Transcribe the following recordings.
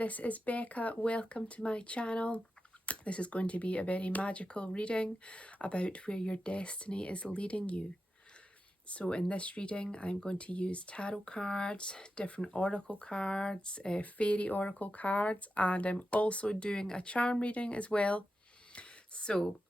this is Becca. Welcome to my channel. This is going to be a very magical reading about where your destiny is leading you. So in this reading, I'm going to use tarot cards, different oracle cards, fairy oracle cards, and I'm also doing a charm reading as well. So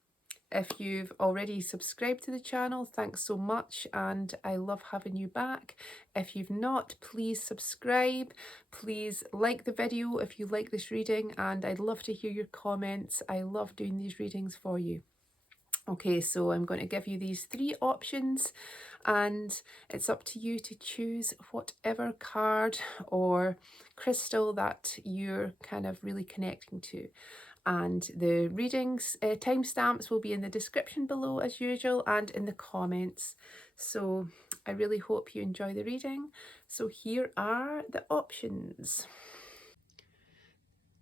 if you've already subscribed to the channel, thanks so much, and I love having you back. If you've not, please subscribe. Please like the video if you like this reading, and I'd love to hear your comments. I love doing these readings for you. Okay, so I'm going to give you these three options, and it's up to you to choose whatever card or crystal that you're kind of really connecting to. And the readings timestamps will be in the description below as usual and in the comments. So I really hope you enjoy the reading. So here are the options.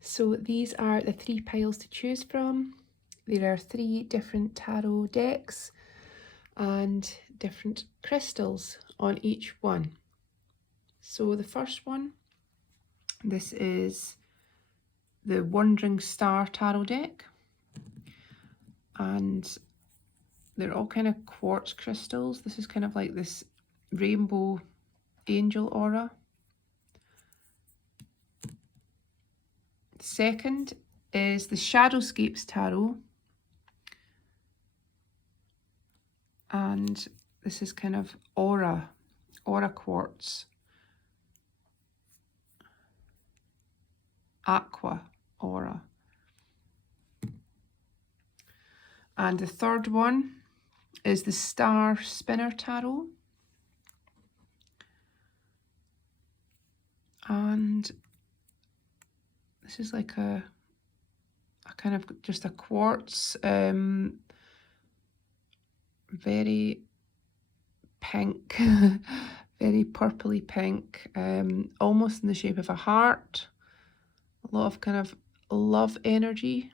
So these are the three piles to choose from. There are three different tarot decks and different crystals on each one. So the first one, this is the Wandering Star Tarot deck, and they're all kind of quartz crystals. This is kind of like this rainbow angel aura. The second is the Shadowscapes Tarot, and this is kind of aura quartz, aqua aura. And the third one is the Star Spinner Tarot, and this is like a kind of just a quartz, very pink, very purpley pink, almost in the shape of a heart. A lot of kind of love energy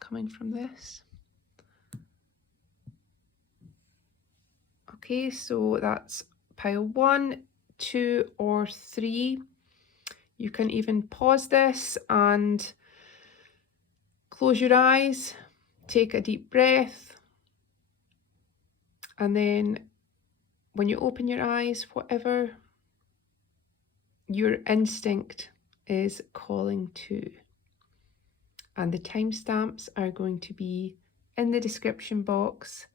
coming from this. Okay, so that's pile 1, 2, or 3. You can even pause this and close your eyes, take a deep breath, and then when you open your eyes, whatever your instinct is calling to. And the timestamps are going to be in the description box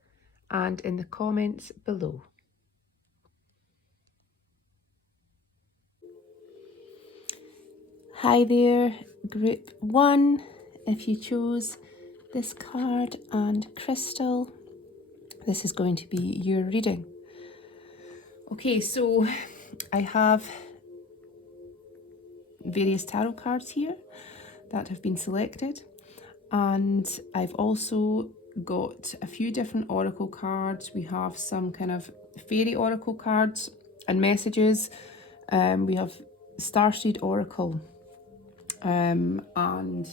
and in the comments below. Hi there, group 1. If you chose this card and crystal, this is going to be your reading. Okay, so I have various tarot cards here that have been selected, and I've also got a few different oracle cards. We have some kind of fairy oracle cards and messages. We have Starseed Oracle, and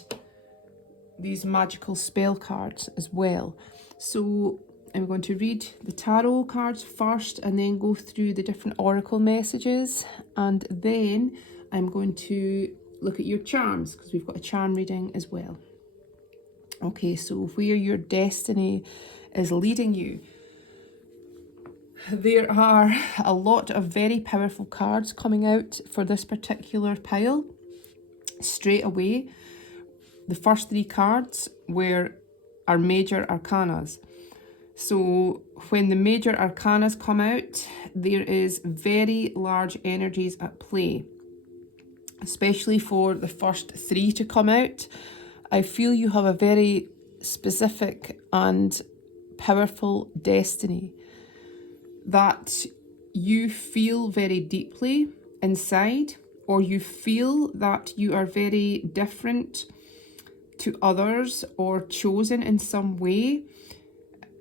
these magical spell cards as well. So I'm going to read the tarot cards first and then go through the different oracle messages, and then I'm going to look at your charms because we've got a charm reading as well. Okay, so where your destiny is leading you. There are a lot of very powerful cards coming out for this particular pile straight away. The first three cards are major arcanas. So when the major arcanas come out, there is very large energies at play, especially for the first three to come out. I feel you have a very specific and powerful destiny that you feel very deeply inside, or you feel that you are very different to others or chosen in some way.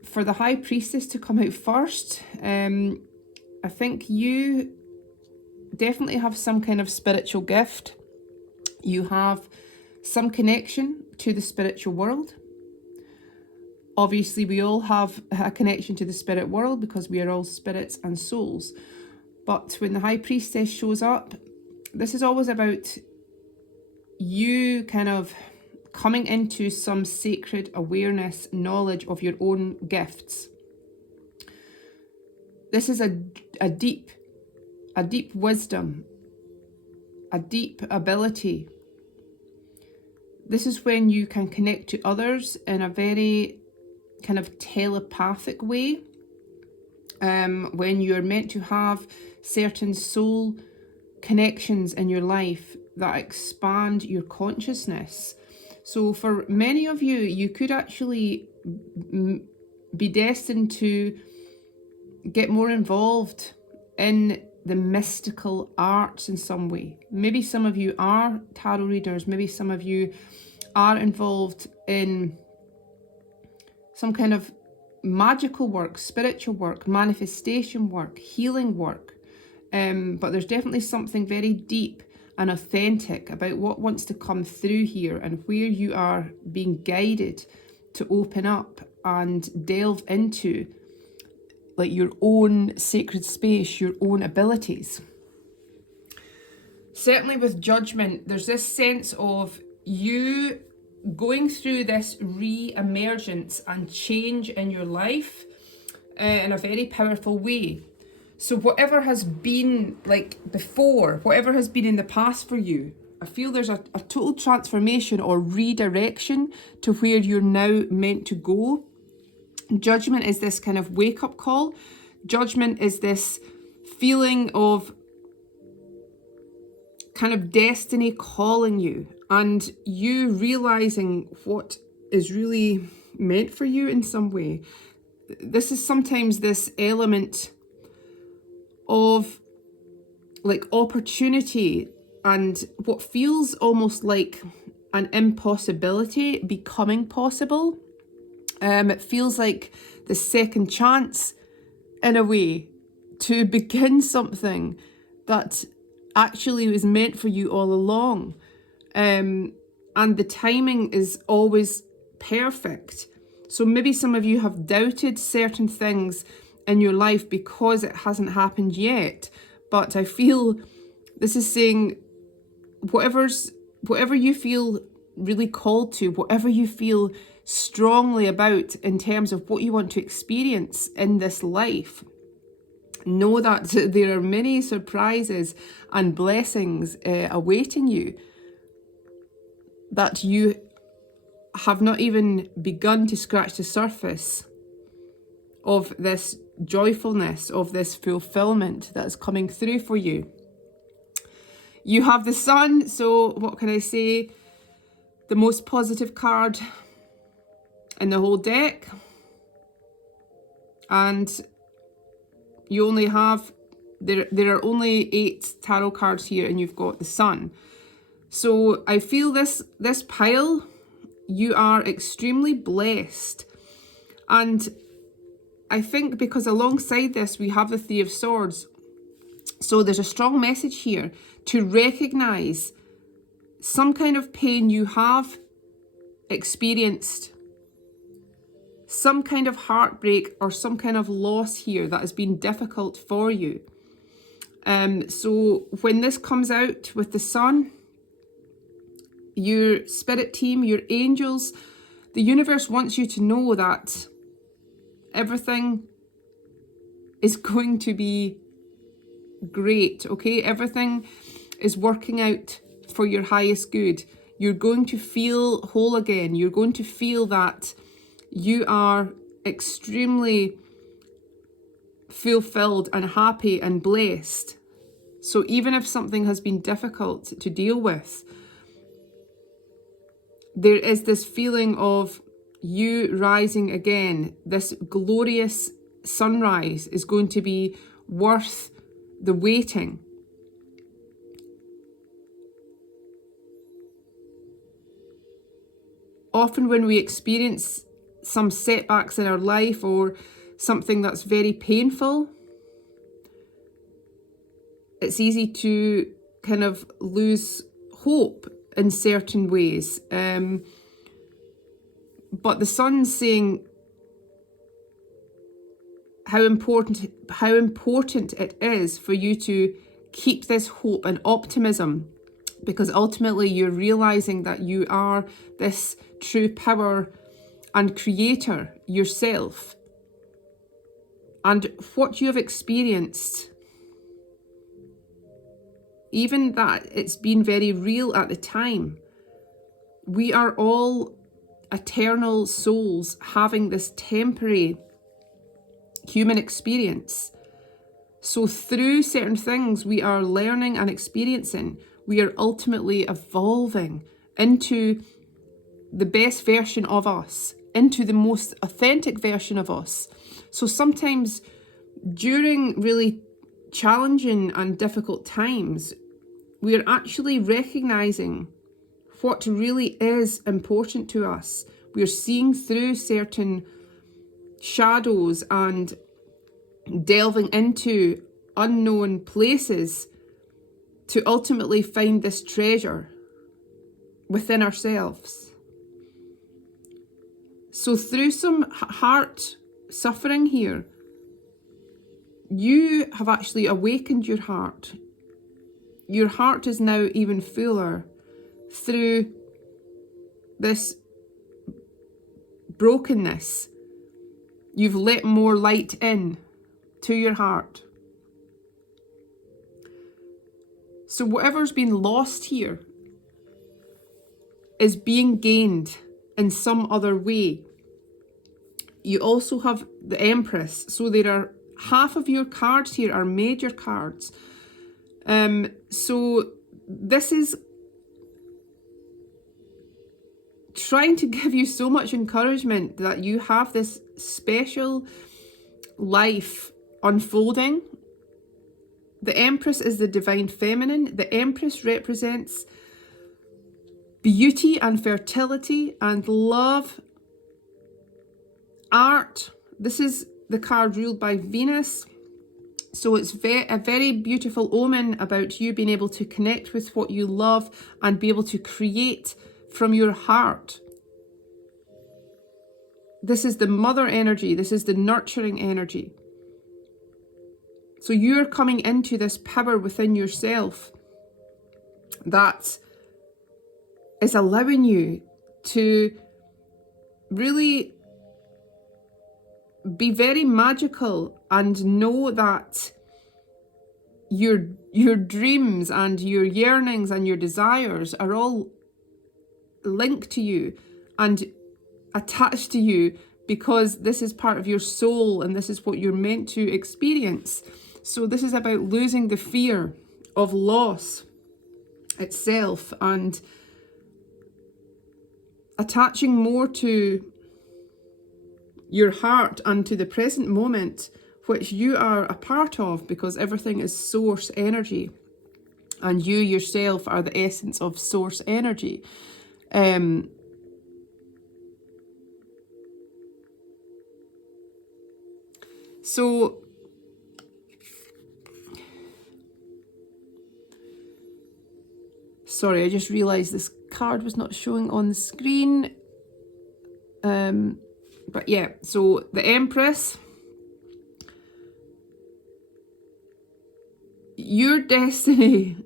For the High Priestess to come out first, I think you definitely have some kind of spiritual gift. You have some connection to the spiritual world. Obviously, we all have a connection to the spirit world because we are all spirits and souls. But when the High Priestess shows up, this is always about you kind of coming into some sacred awareness, knowledge of your own gifts. This is a deep wisdom, a deep ability. This is when you can connect to others in a very kind of telepathic way. When you're meant to have certain soul connections in your life that expand your consciousness. So for many of you, you could actually be destined to get more involved in the mystical arts in some way. Maybe some of you are tarot readers, maybe some of you are involved in some kind of magical work, spiritual work, manifestation work, healing work. But there's definitely something very deep and authentic about what wants to come through here and where you are being guided to open up and delve into like your own sacred space, your own abilities. Certainly with Judgment, there's this sense of you going through this re-emergence and change in your life in a very powerful way. So whatever has been like before, whatever has been in the past for you, I feel there's a total transformation or redirection to where you're now meant to go. Judgment is this kind of wake-up call. Judgment is this feeling of kind of destiny calling you and you realizing what is really meant for you in some way. This is sometimes this element of like opportunity and what feels almost like an impossibility becoming possible. It feels like the second chance in a way to begin something that actually was meant for you all along. And the timing is always perfect. So maybe some of you have doubted certain things in your life because it hasn't happened yet. But I feel this is saying whatever you feel really called to, whatever you feel strongly about in terms of what you want to experience in this life, know that there are many surprises and blessings awaiting you that you have not even begun to scratch the surface of this joyfulness, of this fulfillment that's coming through for you. You have the Sun, so what can I say? The most positive card in the whole deck. And you only have, there are only 8 tarot cards here and you've got the Sun. So I feel this pile, you are extremely blessed. And I think because alongside this, we have the Three of Swords. So there's a strong message here to recognize some kind of pain you have experienced, some kind of heartbreak or some kind of loss here that has been difficult for you. So when this comes out with the Sun, your spirit team, your angels, the universe wants you to know that everything is going to be great, okay? Everything is working out for your highest good. You're going to feel whole again. You're going to feel that you are extremely fulfilled and happy and blessed. So even if something has been difficult to deal with, there is this feeling of you rising again. This glorious sunrise is going to be worth the waiting. Often when we experience some setbacks in our life or something that's very painful, it's easy to kind of lose hope in certain ways. But the Sun's saying how important it is for you to keep this hope and optimism because ultimately you're realizing that you are this true power and creator yourself. And what you have experienced, even that it's been very real at the time, we are all eternal souls having this temporary human experience. So through certain things we are learning and experiencing, we are ultimately evolving into the best version of us, into the most authentic version of us. So sometimes during really challenging and difficult times, we are actually recognizing what really is important to us. We are seeing through certain shadows and delving into unknown places to ultimately find this treasure within ourselves. So through some heart suffering here, you have actually awakened your heart. Your heart is now even fuller through this brokenness. You've let more light in to your heart. So whatever's been lost here is being gained in some other way. You also have the Empress. So there are half of your cards here are major cards. So this is trying to give you so much encouragement that you have this special life unfolding. The Empress is the divine feminine. The Empress represents beauty and fertility and love, art. This is the card ruled by Venus. So it's a very beautiful omen about you being able to connect with what you love and be able to create from your heart. This is the mother energy. This is the nurturing energy. So you're coming into this power within yourself that is allowing you to really be very magical and know that your dreams and your yearnings and your desires are all linked to you and attached to you, because this is part of your soul and this is what you're meant to experience. So this is about losing the fear of loss itself and attaching more to your heart and to the present moment, which you are a part of, because everything is source energy and you yourself are the essence of source energy. So sorry, I just realized this card was not showing on the screen. But yeah, so the Empress, your destiny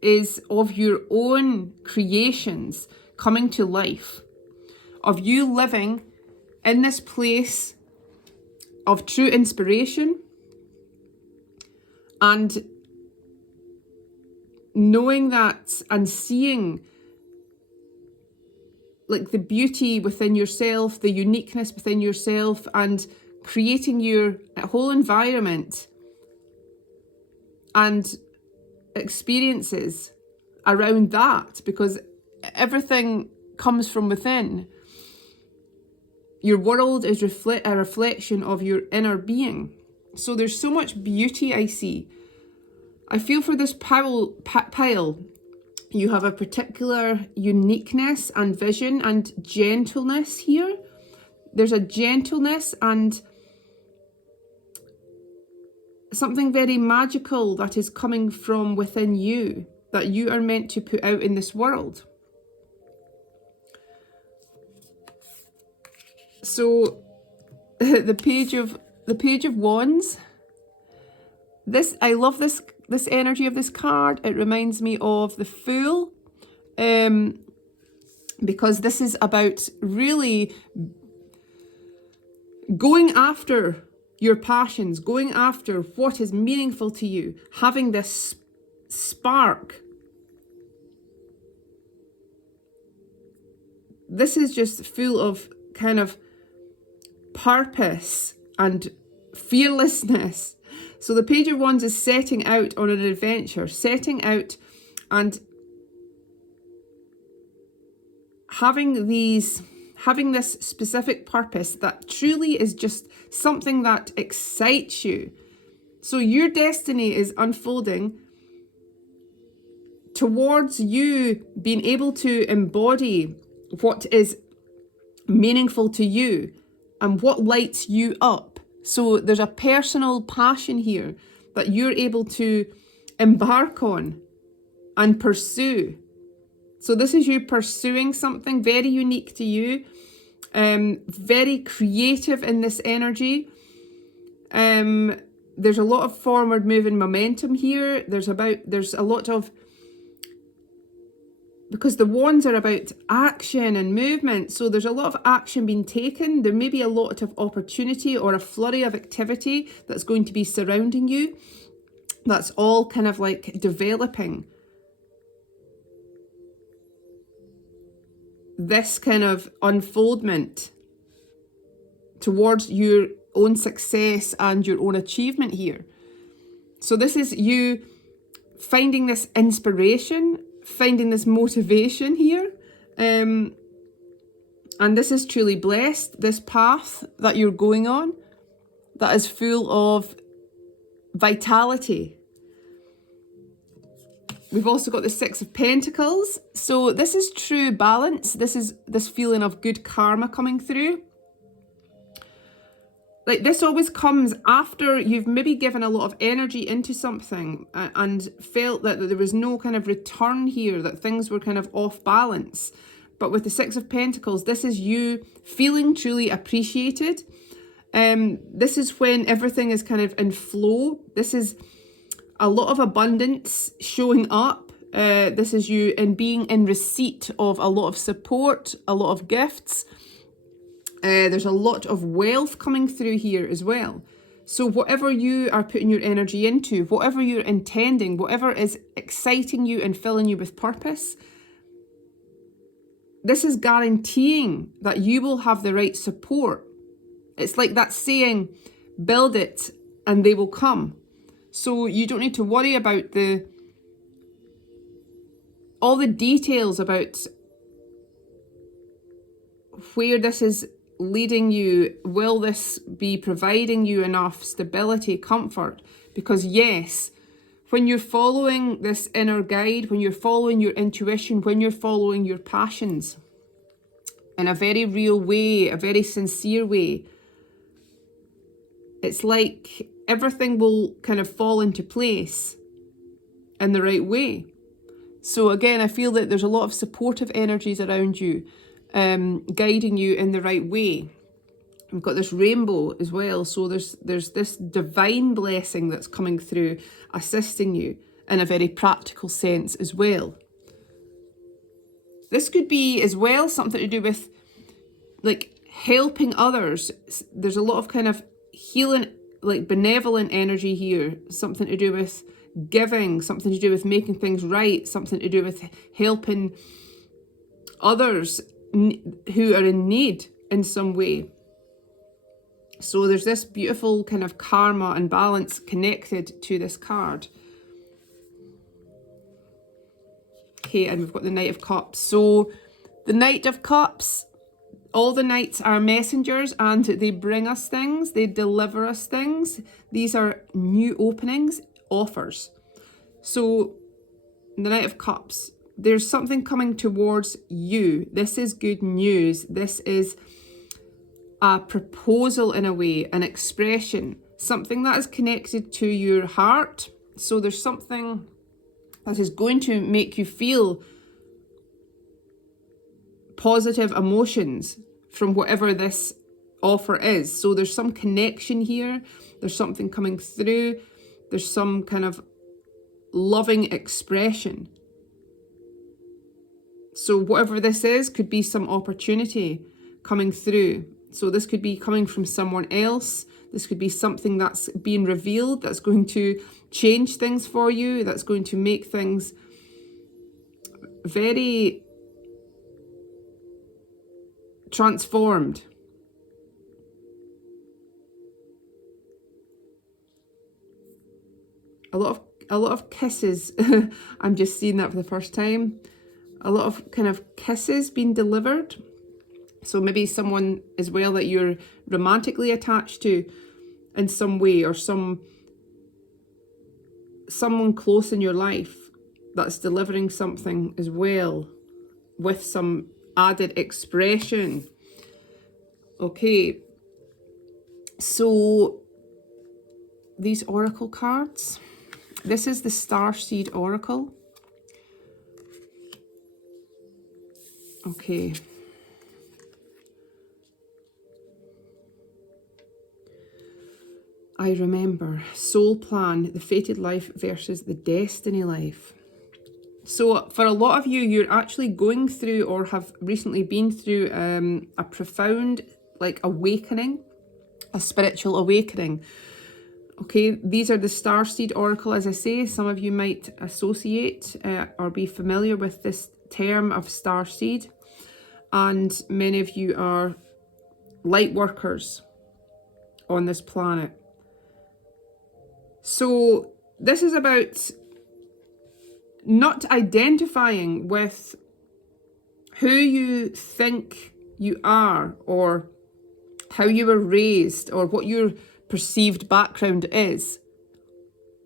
is of your own creations coming to life, of you living in this place of true inspiration and knowing that and seeing like the beauty within yourself, the uniqueness within yourself, and creating your whole environment and experiences around that, because everything comes from within. Your world is a reflection of your inner being. So there's so much beauty I see. I feel for this pile, you have a particular uniqueness and vision and gentleness here. There's a gentleness and something very magical that is coming from within you that you are meant to put out in this world. So the page of Wands. I love this this energy of this card, it reminds me of the Fool, because this is about really going after your passions, going after what is meaningful to you, having this spark. This is just full of kind of purpose and fearlessness. So the Page of Wands is setting out on an adventure, setting out and having this specific purpose that truly is just something that excites you. So your destiny is unfolding towards you being able to embody what is meaningful to you and what lights you up. So there's a personal passion here that you're able to embark on and pursue. So this is you pursuing something very unique to you, very creative in this energy. There's a lot of forward moving momentum here. There's a lot of, because the wands are about action and movement, so there's a lot of action being taken. There may be a lot of opportunity or a flurry of activity that's going to be surrounding you. That's all kind of like developing this kind of unfoldment towards your own success and your own achievement here. So this is you finding this inspiration, finding this motivation here, and this is truly blessed, this path that you're going on that is full of vitality. We've also got the Six of Pentacles. So this is true balance. This is this feeling of good karma coming through. Like this always comes after you've maybe given a lot of energy into something and felt that there was no kind of return here, that things were kind of off balance. But with the Six of Pentacles, this is you feeling truly appreciated. This is when everything is kind of in flow. This is a lot of abundance showing up. This is you in being in receipt of a lot of support, a lot of gifts. There's a lot of wealth coming through here as well. So whatever you are putting your energy into, whatever you're intending, whatever is exciting you and filling you with purpose, this is guaranteeing that you will have the right support. It's like that saying, build it and they will come. So you don't need to worry about all the details about where this is leading you. Will this be providing you enough stability, comfort? Because yes, when you're following this inner guide, when you're following your intuition, when you're following your passions in a very real way, a very sincere way, it's like everything will kind of fall into place in the right way. So again, I feel that there's a lot of supportive energies around you, guiding you in the right way. We've got this rainbow as well. So there's this divine blessing that's coming through, assisting you in a very practical sense as well. This could be as well something to do with like helping others. There's a lot of kind of healing, like benevolent energy here, something to do with giving, something to do with making things right, something to do with helping others who are in need in some way. So there's this beautiful kind of karma and balance connected to this card. Okay, and we've got the Knight of Cups. So the Knight of Cups, all the knights are messengers and they bring us things, they deliver us things. These are new openings, offers. So the Knight of Cups, there's something coming towards you. This is good news. This is a proposal in a way, an expression, something that is connected to your heart. So there's something that is going to make you feel positive emotions from whatever this offer is. So there's some connection here. There's something coming through. There's some kind of loving expression. So whatever this is, could be some opportunity coming through. So this could be coming from someone else. This could be something that's being revealed, that's going to change things for you, that's going to make things very transformed. A lot of kisses. I'm just seeing that for the first time. A lot of kind of kisses being delivered. So maybe someone as well that you're romantically attached to in some way, or someone close in your life that's delivering something as well with some added expression. Okay, so these oracle cards, this is the Starseed Oracle. Okay. I remember soul plan, the fated life versus the destiny life. So for a lot of you, you're actually going through or have recently been through a profound awakening, a spiritual awakening. Okay, these are the Starseed Oracle. As I say, some of you might associate or be familiar with this term of starseed, and many of you are light workers on this planet. So this is about not identifying with who you think you are, or how you were raised, or what your perceived background is,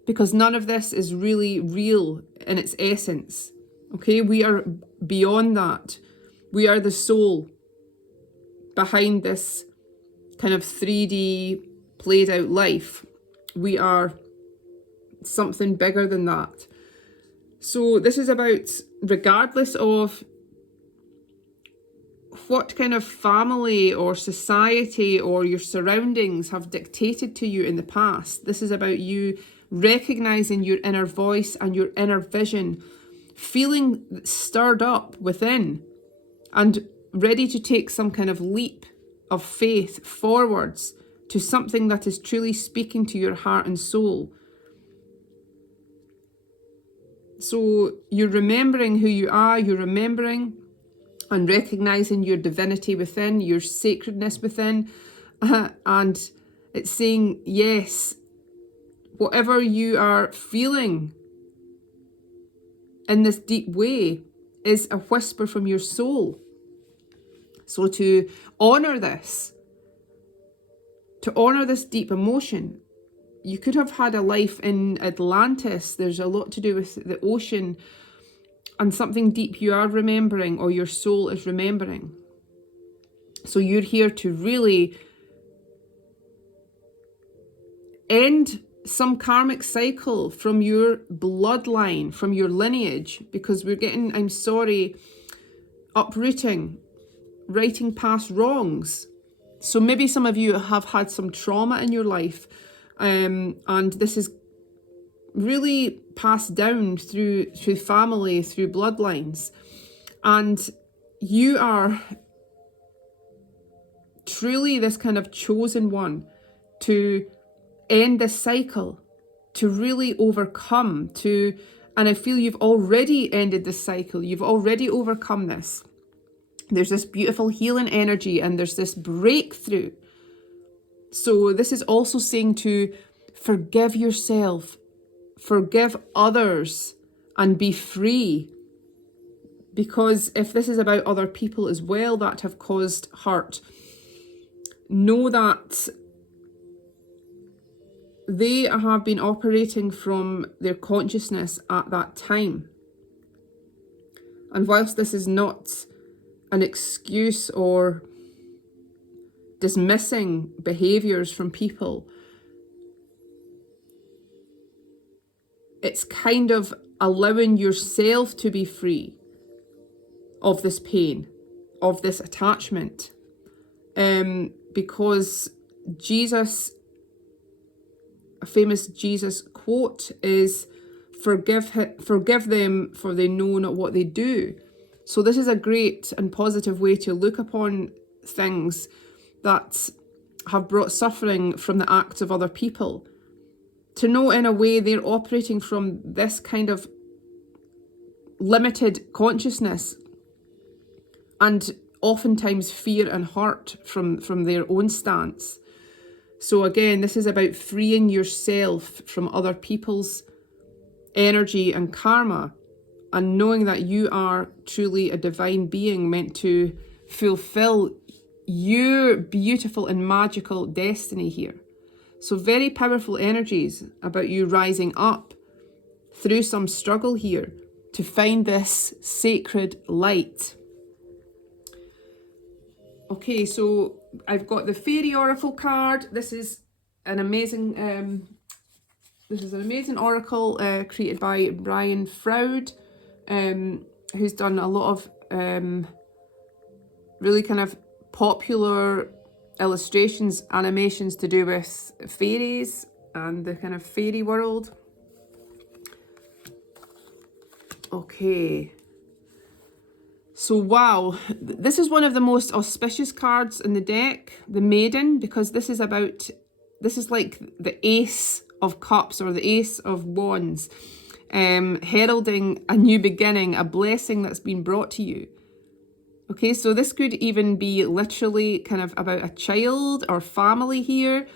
because none of this is really real in its essence. Okay, we are beyond that. We are the soul behind this kind of 3D played out life. We are something bigger than that. So this is about, regardless of what kind of family or society or your surroundings have dictated to you in the past, this is about you recognizing your inner voice and your inner vision, feeling stirred up within and ready to take some kind of leap of faith forwards to something that is truly speaking to your heart and soul. So you're remembering who you are, you're remembering and recognizing your divinity within, your sacredness within, and it's saying, yes, whatever you are feeling in this deep way is a whisper from your soul. So to honor this deep emotion, you could have had a life in Atlantis. There's a lot to do with the ocean and something deep you are remembering, or your soul is remembering. So you're here to really end some karmic cycle from your bloodline, from your lineage, because we're getting, I'm sorry, uprooting, righting past wrongs. So maybe some of you have had some trauma in your life, and this is really passed down through family, through bloodlines, and you are truly this kind of chosen one to end this cycle, to really overcome, and I feel you've already ended this cycle, you've already overcome this. There's this beautiful healing energy and there's this breakthrough. So this is also saying to forgive yourself, forgive others, and be free. Because if this is about other people as well that have caused hurt, know that they have been operating from their consciousness at that time. And whilst this is not an excuse or dismissing behaviours from people, it's kind of allowing yourself to be free of this pain, of this attachment. Because Jesus, a famous Jesus quote is, forgive them, for they know not what they do. So this is a great and positive way to look upon things that have brought suffering from the acts of other people. To know in a way they're operating from this kind of limited consciousness, and oftentimes fear and hurt from their own stance. So again, this is about freeing yourself from other people's energy and karma, and knowing that you are truly a divine being meant to fulfill your beautiful and magical destiny here. So very powerful energies about you rising up through some struggle here to find this sacred light. Okay, so I've got the Fairy Oracle card. This is an amazing oracle created by Brian Froud, who's done a lot of really kind of popular illustrations, animations to do with fairies and the kind of fairy world. Okay. So wow, this is one of the most auspicious cards in the deck, the Maiden, because this is like the Ace of Cups or the Ace of Wands, heralding a new beginning, a blessing that's been brought to you. Okay, so this could even be literally kind of about a child or family here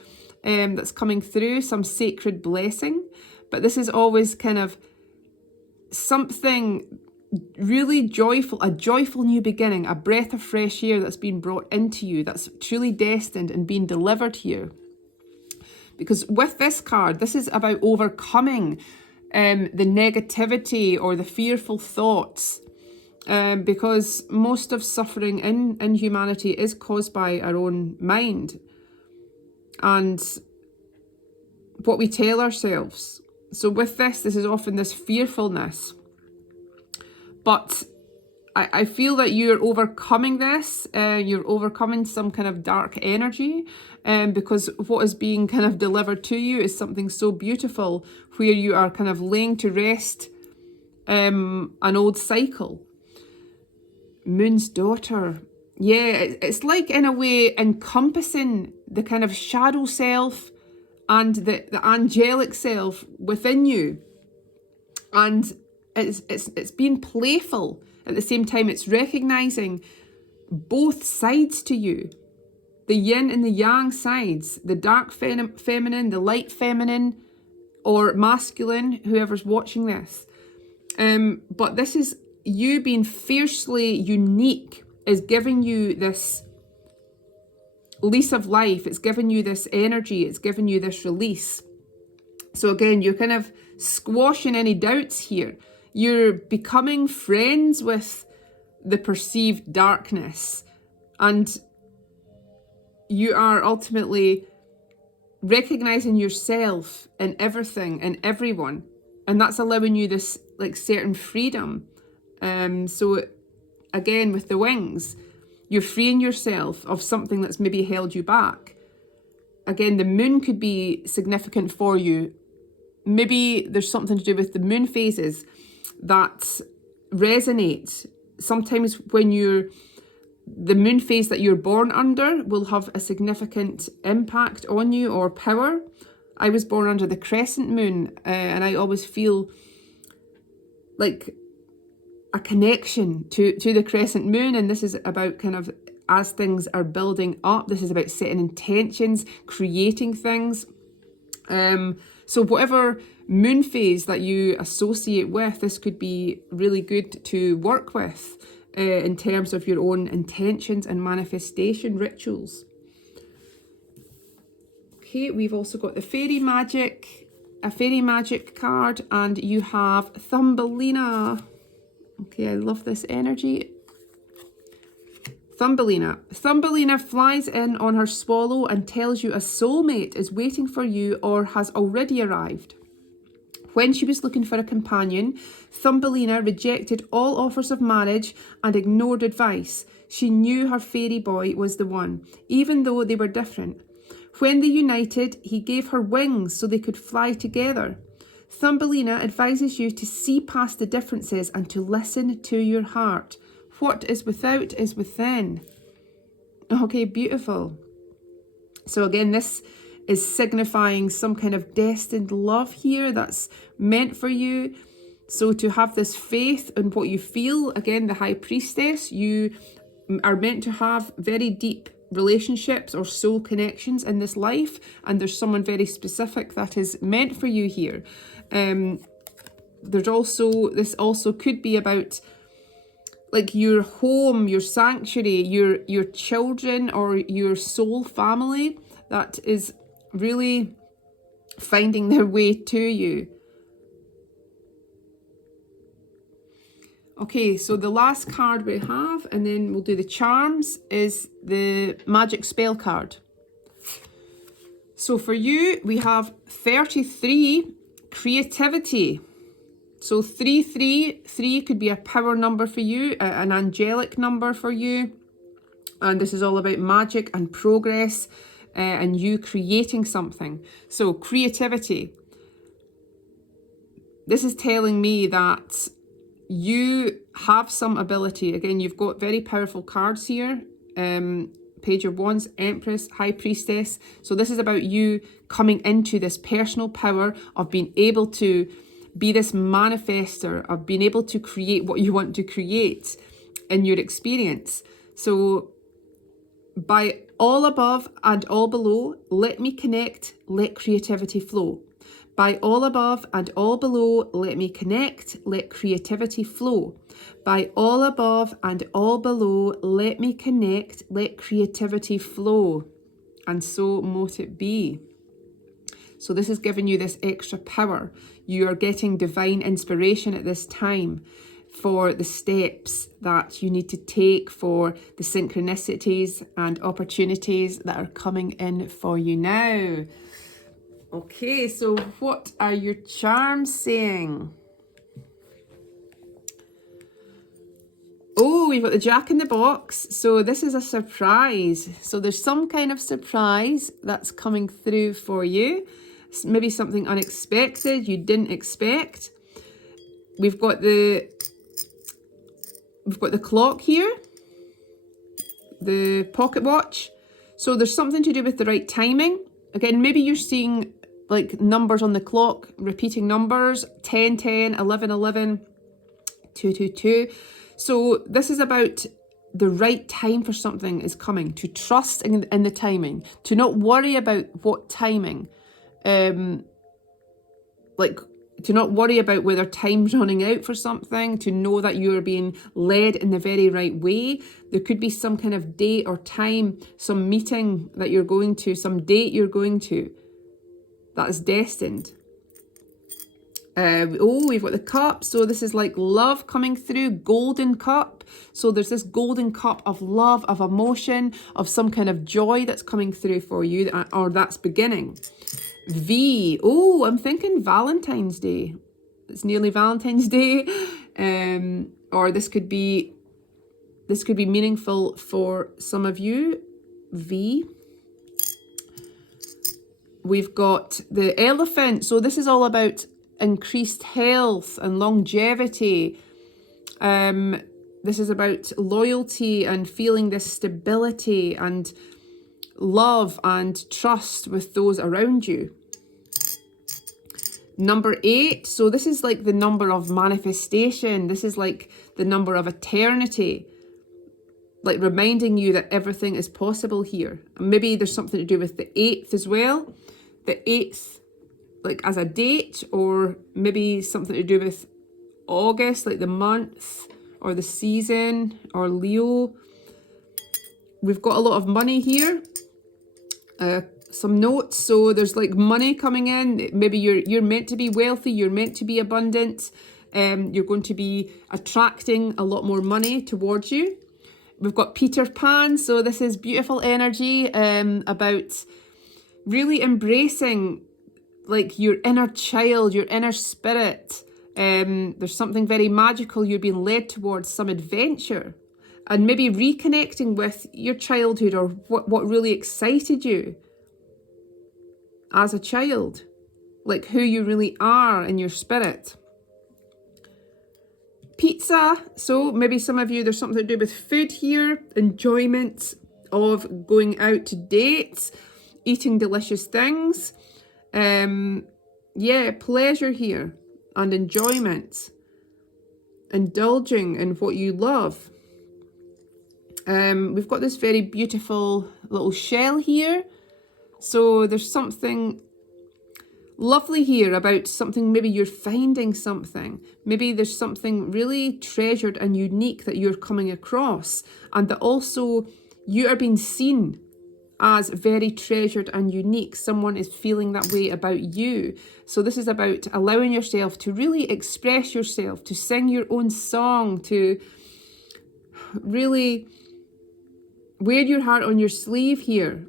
that's coming through, some sacred blessing. But this is always kind of something really joyful, a joyful new beginning, a breath of fresh air that's been brought into you, that's truly destined and being delivered here. Because with this card, this is about overcoming the negativity or the fearful thoughts, because most of suffering in humanity is caused by our own mind and what we tell ourselves. So with this is often this fearfulness. But I feel that you're overcoming this, you're overcoming some kind of dark energy, because what is being kind of delivered to you is something so beautiful, where you are kind of laying to rest an old cycle. Moon's daughter. Yeah, it's like in a way encompassing the kind of shadow self and the angelic self within you. And it's being playful. At the same time, it's recognizing both sides to you. The yin and the yang sides, the dark feminine, the light feminine, or masculine, whoever's watching this. But this is you being fiercely unique, is giving you this lease of life. It's giving you this energy. It's giving you this release. So again, you're kind of squashing any doubts here. You're becoming friends with the perceived darkness, and you are ultimately recognizing yourself in everything and everyone, and that's allowing you this like certain freedom. So again, with the wings, you're freeing yourself of something that's maybe held you back. Again, the moon could be significant for you. Maybe there's something to do with the moon phases that resonate. Sometimes when the moon phase that you're born under will have a significant impact on you or power. I was born under the crescent moon, and I always feel like a connection to the crescent moon. And this is about kind of as things are building up, this is about setting intentions, creating things. So whatever moon phase that you associate with, this could be really good to work with in terms of your own intentions and manifestation rituals. Okay, we've also got the fairy magic, a fairy magic card, and you have Thumbelina. Okay, I love this energy. Thumbelina. Thumbelina flies in on her swallow and tells you a soulmate is waiting for you or has already arrived. When she was looking for a companion, Thumbelina rejected all offers of marriage and ignored advice. She knew her fairy boy was the one, even though they were different. When they united, he gave her wings so they could fly together. Thumbelina advises you to see past the differences and to listen to your heart. What is without is within. Okay, beautiful. So again, this is signifying some kind of destined love here that's meant for you. So to have this faith in what you feel, again, the High Priestess, you are meant to have very deep relationships or soul connections in this life, and there's someone very specific that is meant for you here. This also could be about like your home, your sanctuary, your children or your soul family that is really finding their way to you. Okay, so the last card we have, and then we'll do the charms, is the magic spell card. So for you, we have 33, creativity. So 333 could be a power number for you, an angelic number for you. And this is all about magic and progress and you creating something. So creativity. This is telling me that you have some ability. Again, you've got very powerful cards here. Page of Wands, Empress, High Priestess. So this is about you coming into this personal power of being able to be this manifester, of being able to create what you want to create in your experience. So by all above and all below, let me connect, let creativity flow. By all above and all below, let me connect, let creativity flow. By all above and all below, let me connect, let creativity flow. And so mote it be. So this is giving you this extra power. You are getting divine inspiration at this time for the steps that you need to take, for the synchronicities and opportunities that are coming in for you now. Okay, so what are your charms saying? Oh, we've got the Jack in the Box. So this is a surprise. So there's some kind of surprise that's coming through for you. Maybe something unexpected you didn't expect. We've got the clock here, the pocket watch. So there's something to do with the right timing. Again, maybe you're seeing like numbers on the clock, repeating numbers, 10, 10, 11, 11, 2, 2, 2. So this is about the right time for something is coming, to trust in the timing, to not worry about what timing, to not worry about whether time's running out for something, to know that you're being led in the very right way. There could be some kind of date or time, some meeting that you're going to, some date you're going to that is destined. We've got the cup. So this is like love coming through, golden cup. So there's this golden cup of love, of emotion, of some kind of joy that's coming through for you, or that's beginning. V. Oh, I'm thinking Valentine's Day. It's nearly Valentine's Day. Or this could be meaningful for some of you. V. We've got the elephant. So this is all about increased health and longevity. This is about loyalty and feeling this stability and love and trust with those around you. Number 8. So this is like the number of manifestation. This is like the number of eternity, like reminding you that everything is possible here. And maybe there's something to do with the 8th as well. The 8th, like as a date, or maybe something to do with August, like the month or the season, or Leo. We've got a lot of money here. Some notes. So there's like money coming in. Maybe you're meant to be wealthy. You're meant to be abundant. You're going to be attracting a lot more money towards you. We've got Peter Pan. So this is beautiful energy about really embracing like your inner child, your inner spirit. There's something very magical. You're being led towards some adventure, and maybe reconnecting with your childhood, or what really excited you as a child. like who you really are in your spirit. Pizza, so maybe some of you, there's something to do with food here, enjoyment of going out to dates, eating delicious things. Yeah, pleasure here and enjoyment, indulging in what you love. We've got this very beautiful little shell here. So there's something lovely here about something, maybe you're finding something. Maybe there's something really treasured and unique that you're coming across, and that also you are being seen as very treasured and unique. Someone is feeling that way about you. So this is about allowing yourself to really express yourself, to sing your own song, to really wear your heart on your sleeve here.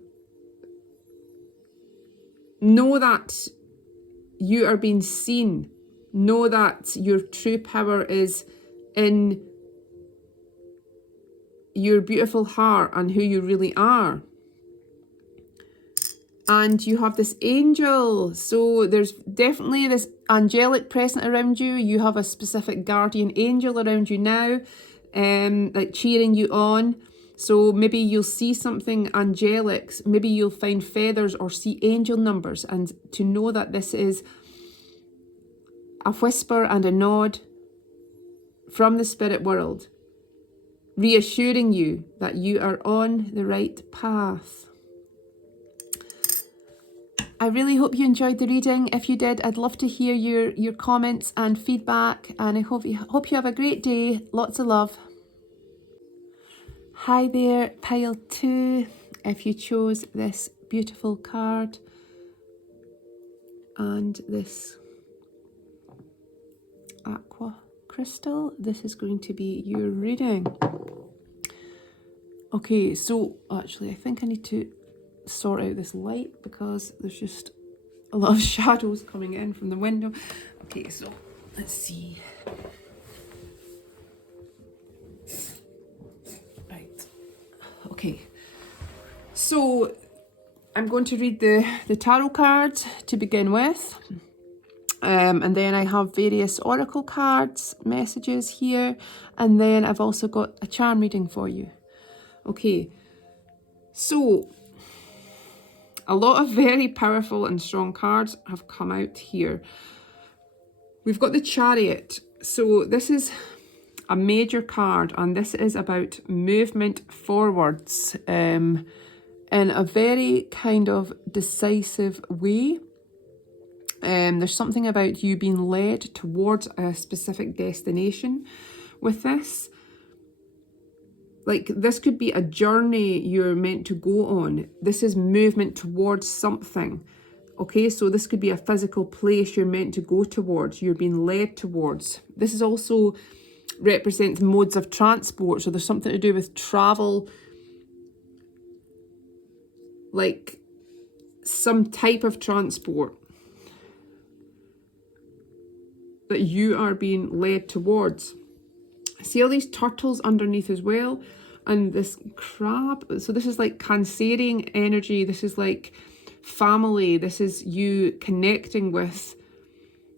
Know that you are being seen. Know that your true power is in your beautiful heart and who you really are. And you have this angel. So there's definitely this angelic presence around you. You have a specific guardian angel around you now, like cheering you on. So maybe you'll see something angelic, maybe you'll find feathers or see angel numbers, and to know that this is a whisper and a nod from the spirit world, reassuring you that you are on the right path. I really hope you enjoyed the reading. If you did, I'd love to hear your comments and feedback, and I hope you have a great day. Lots of love. Hi there, pile 2, if you chose this beautiful card and this aqua crystal, this is going to be your reading. Okay, so actually I think I need to sort out this light because there's just a lot of shadows coming in from the window. Okay, so let's see. Okay, so I'm going to read the tarot cards to begin with, and then I have various oracle cards, messages here, and then I've also got a charm reading for you. Okay, so a lot of very powerful and strong cards have come out here. We've got the Chariot, so this is a major card, and this is about movement forwards in a very kind of decisive way. There's something about you being led towards a specific destination with this. Like, this could be a journey you're meant to go on. This is movement towards something. Okay, so this could be a physical place you're meant to go towards, you're being led towards. This is also represents modes of transport, so there's something to do with travel, like some type of transport that you are being led towards. See all these turtles underneath as well, and this crab. So this is like Cancerian energy, this is like family, this is you connecting with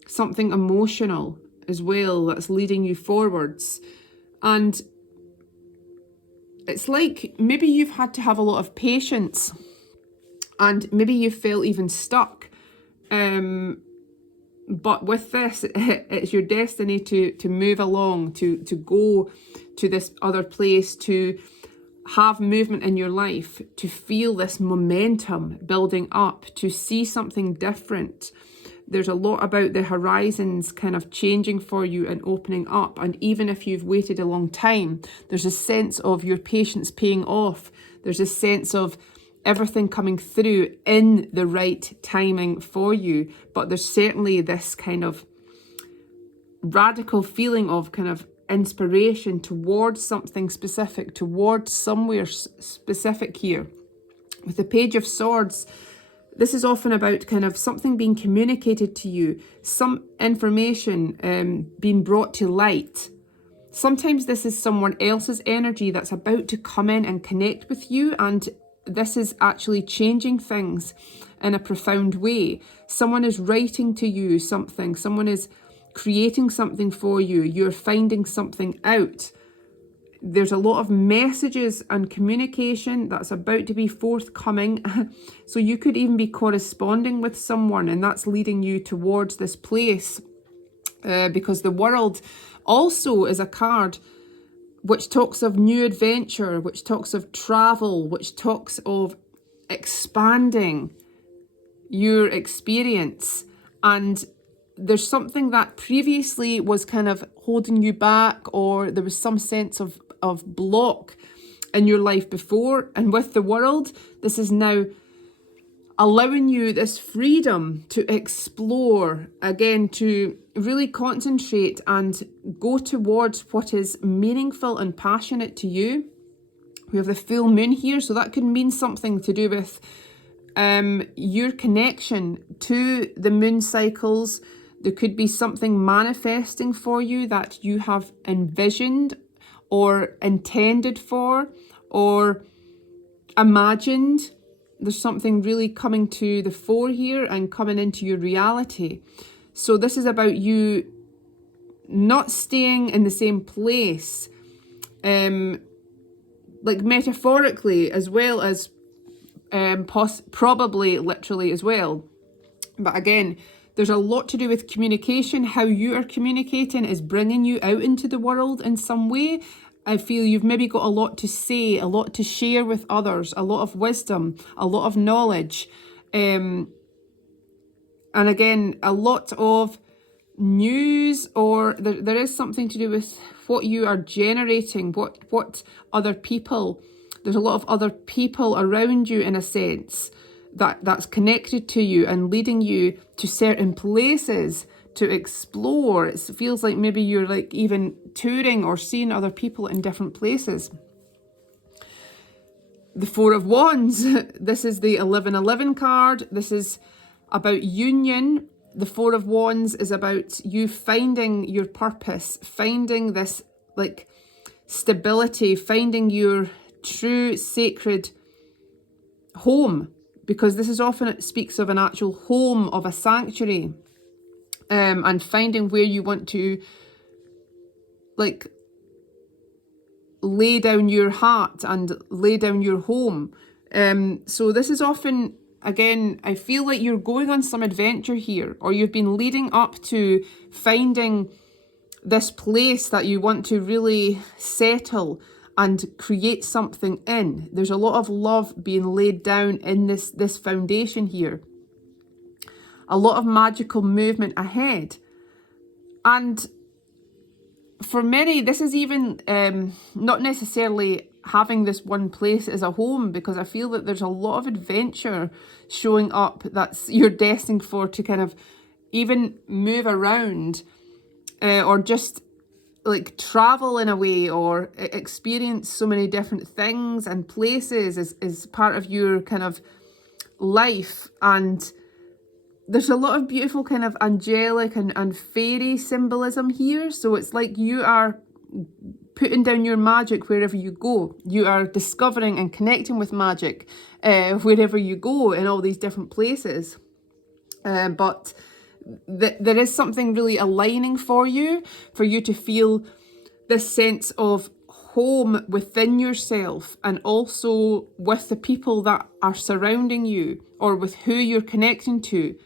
something emotional as well that's leading you forwards. And it's like maybe you've had to have a lot of patience, and maybe you felt even stuck, but with this, it's your destiny to move along, to go to this other place, to have movement in your life, to feel this momentum building up, to see something different. There's a lot about the horizons kind of changing for you and opening up. And even if you've waited a long time, there's a sense of your patience paying off. There's a sense of everything coming through in the right timing for you. But there's certainly this kind of radical feeling of kind of inspiration towards something specific, towards somewhere specific here. With the Page of Swords, this is often about kind of something being communicated to you, some information being brought to light. Sometimes this is someone else's energy that's about to come in and connect with you, and this is actually changing things. in a profound way. Someone is writing to you something. Someone is creating something for you. You're finding something out. There's a lot of messages and communication that's about to be forthcoming. So you could even be corresponding with someone, and that's leading you towards this place. Because the World also is a card which talks of new adventure, which talks of travel, which talks of expanding your experience. And there's something that previously was kind of holding you back, or there was some sense of block in your life before. And with the World, this is now allowing you this freedom to explore, again, to really concentrate and go towards what is meaningful and passionate to you. We have the full moon here, so that could mean something to do with your connection to the moon cycles. There could be something manifesting for you that you have envisioned or intended for or imagined. There's something really coming to the fore here and coming into your reality. So this is about you not staying in the same place, like metaphorically as well as probably literally as well. But again, there's a lot to do with communication. How you are communicating is bringing you out into the world in some way. I feel you've maybe got a lot to say, a lot to share with others, a lot of wisdom, a lot of knowledge. And again, a lot of news, or there is something to do with what you are generating, what other people, there's a lot of other people around you in a sense that's connected to you and leading you to certain places to explore. It feels like maybe you're like even touring or seeing other people in different places. The Four of Wands, this is the 1111 card. This is about union. The Four of Wands is about you finding your purpose, finding this like stability, finding your true sacred home, because this is often, it speaks of an actual home, of a sanctuary, and finding where you want to like lay down your heart and lay down your home. So this is often, again, I feel like you're going on some adventure here, or you've been leading up to finding this place that you want to really settle and create something in. There's a lot of love being laid down in this foundation here. A lot of magical movement ahead. And for many, this is even not necessarily having this one place as a home, because I feel that there's a lot of adventure showing up that's you're destined for, to kind of even move around or just like travel in a way, or experience so many different things and places is part of your kind of life. And there's a lot of beautiful kind of angelic and fairy symbolism here. So it's like you are putting down your magic wherever you go. You are discovering and connecting with magic wherever you go in all these different places. But there is something really aligning for you to feel this sense of home within yourself, and also with the people that are surrounding you, or with who you're connecting to,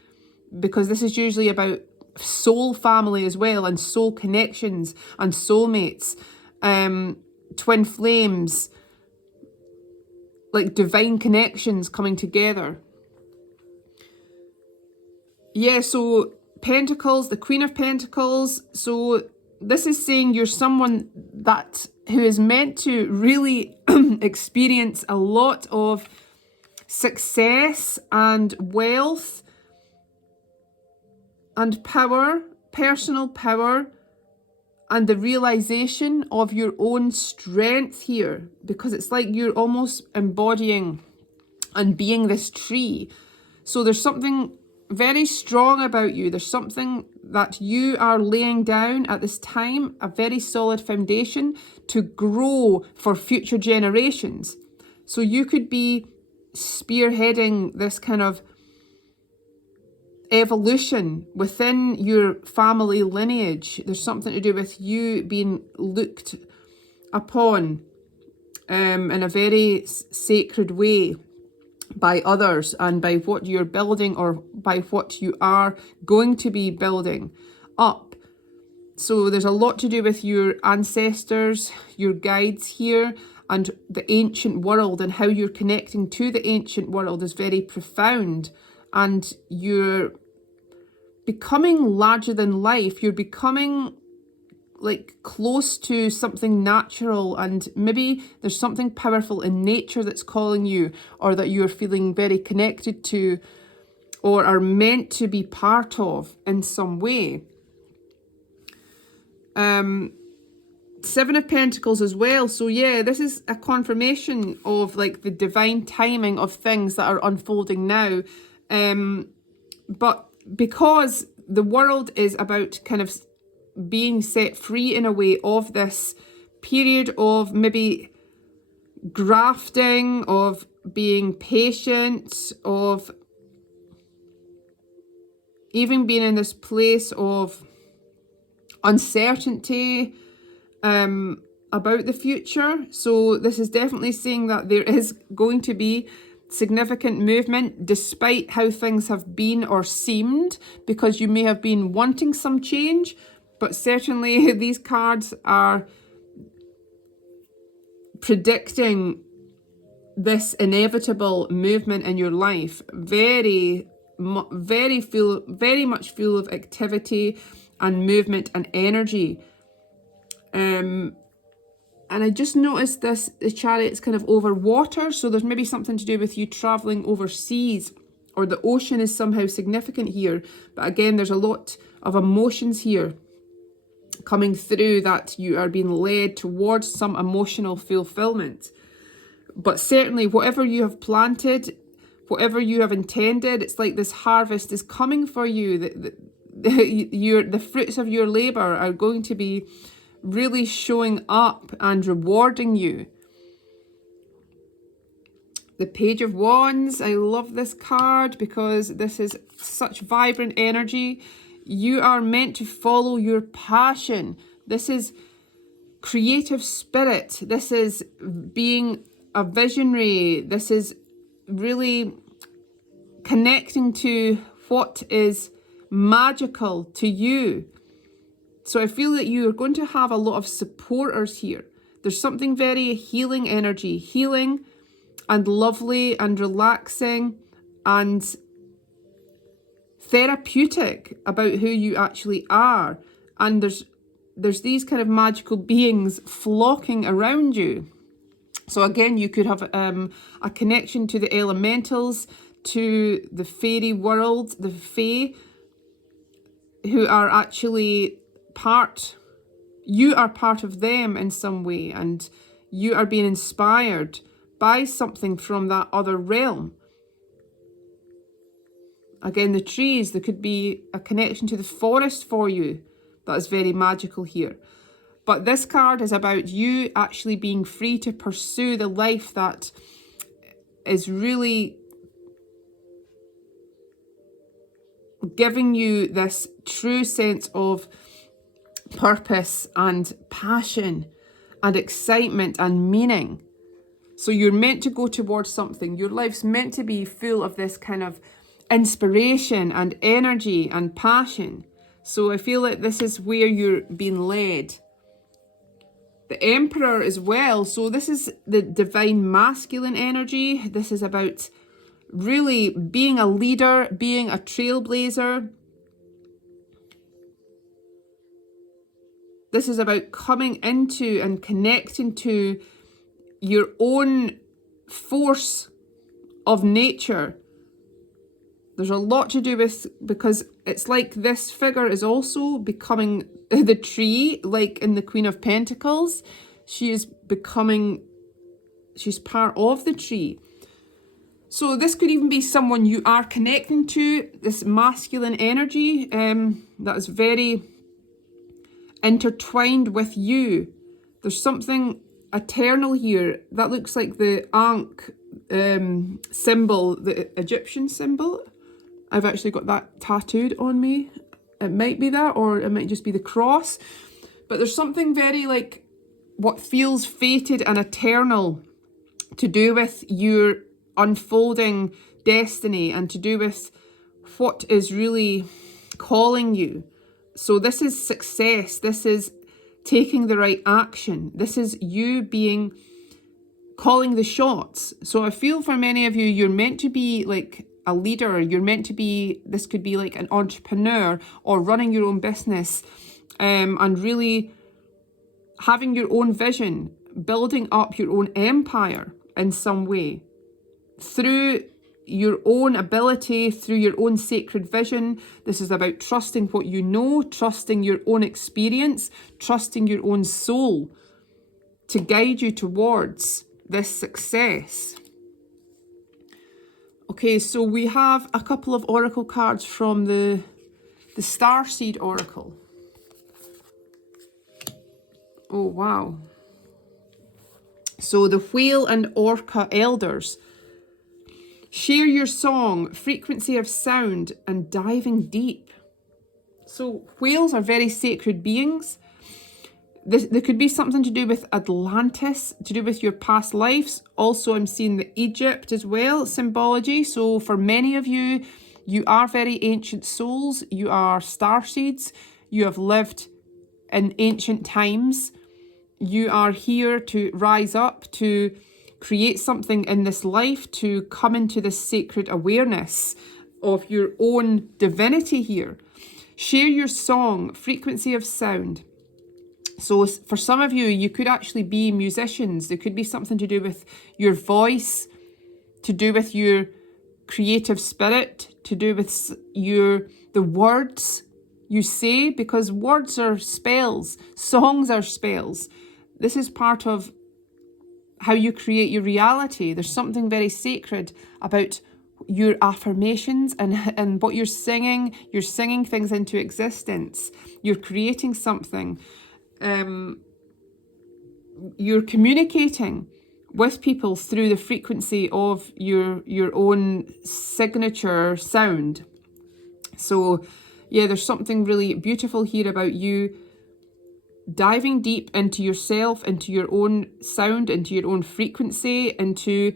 because this is usually about soul family as well, and soul connections and soulmates, twin flames, like divine connections coming together. Yeah, so Pentacles, the Queen of Pentacles. So this is saying you're someone who is meant to really experience a lot of success and wealth and power, personal power, and the realization of your own strength here, because it's like you're almost embodying and being this tree. So there's something very strong about you. There's something that you are laying down at this time, a very solid foundation to grow for future generations. So you could be spearheading this kind of evolution within your family lineage. There's something to do with you being looked upon in a very sacred way by others, and by what you're building or by what you are going to be building up. So there's a lot to do with your ancestors, your guides here, and the ancient world, and how you're connecting to the ancient world is very profound. And you're becoming larger than life. You're becoming like close to something natural, and maybe there's something powerful in nature that's calling you, or that you're feeling very connected to, or are meant to be part of in some way. Seven of Pentacles as well. So yeah, this is a confirmation of like the divine timing of things that are unfolding now. But because the world is about kind of being set free in a way of this period of maybe grafting, of being patient, of even being in this place of uncertainty about the future. So this is definitely saying that there is going to be significant movement despite how things have been or seemed, because you may have been wanting some change, but certainly these cards are predicting this inevitable movement in your life. Very much full of activity and movement and energy. And I just noticed this, the Chariot's kind of over water, so there's maybe something to do with you traveling overseas, or the ocean is somehow significant here. But again, there's a lot of emotions here coming through, that you are being led towards some emotional fulfillment. But certainly whatever you have planted, whatever you have intended, it's like this harvest is coming for you. The fruits of your labor are going to be really showing up and rewarding you. The Page of Wands, I love this card because this is such vibrant energy. You are meant to follow your passion. This is creative spirit. This is being a visionary. This is really connecting to what is magical to you. So I feel that you are going to have a lot of supporters here. There's something very healing energy, healing and lovely and relaxing and therapeutic about who you actually are. And there's these kind of magical beings flocking around you. So again, you could have a connection to the elementals, to the fairy world, the fae, who are actually you are part of them in some way, and you are being inspired by something from that other realm. Again, the trees, there could be a connection to the forest for you that is very magical here. But this card is about you actually being free to pursue the life that is really giving you this true sense of purpose and passion and excitement and meaning. So you're meant to go towards something. Your life's meant to be full of this kind of inspiration and energy and passion. So I feel like this is where you're being led. The Emperor as well. So this is the divine masculine energy. This is about really being a leader, being a trailblazer. This is about coming into and connecting to your own force of nature. There's a lot to do with, because it's like this figure is also becoming the tree, like in the Queen of Pentacles. She's part of the tree. So this could even be someone you are connecting to, this masculine energy that is very intertwined with you. There's something eternal here. That looks like the Ankh symbol, the Egyptian symbol. I've actually got that tattooed on me. It might be that, or it might just be the cross. But there's something very like what feels fated and eternal to do with your unfolding destiny and to do with what is really calling you. So this is success. This is taking the right action. This is you calling the shots. So I feel for many of you, you're meant to be like a leader. You're meant to be, this could be like an entrepreneur or running your own business, and really having your own vision, building up your own empire in some way through your own ability, through your own sacred vision. This is about trusting what you know, trusting your own experience, trusting your own soul to guide you towards this success. Okay, so we have a couple of oracle cards from the Starseed Oracle. Oh, wow. So the Whale and Orca Elders. Share your song, frequency of sound, and diving deep. So whales are very sacred beings. There could be something to do with Atlantis, to do with your past lives. Also, I'm seeing the Egypt as well, symbology. So for many of you, you are very ancient souls. You are starseeds. You have lived in ancient times. You are here to rise up, to create something in this life, to come into this sacred awareness of your own divinity here. Share your song, frequency of sound. So for some of you, you could actually be musicians. There could be something to do with your voice, to do with your creative spirit, to do with the words you say, because words are spells, songs are spells. This is part of how you create your reality. There's something very sacred about your affirmations and what you're singing. You're singing things into existence. You're creating something. You're communicating with people through the frequency of your own signature sound. So yeah, there's something really beautiful here about you diving deep into yourself, into your own sound, into your own frequency, into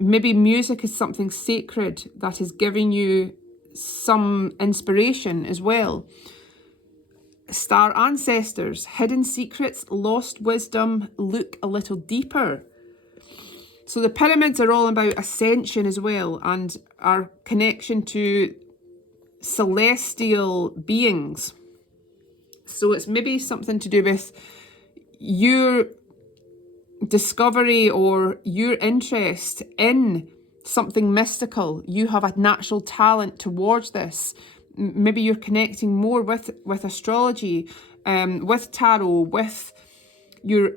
maybe music is something sacred that is giving you some inspiration as well. Star ancestors, hidden secrets, lost wisdom, look a little deeper. So the pyramids are all about ascension as well, and our connection to celestial beings. So it's maybe something to do with your discovery or your interest in something mystical. You have a natural talent towards this. Maybe you're connecting more with astrology, with tarot, with your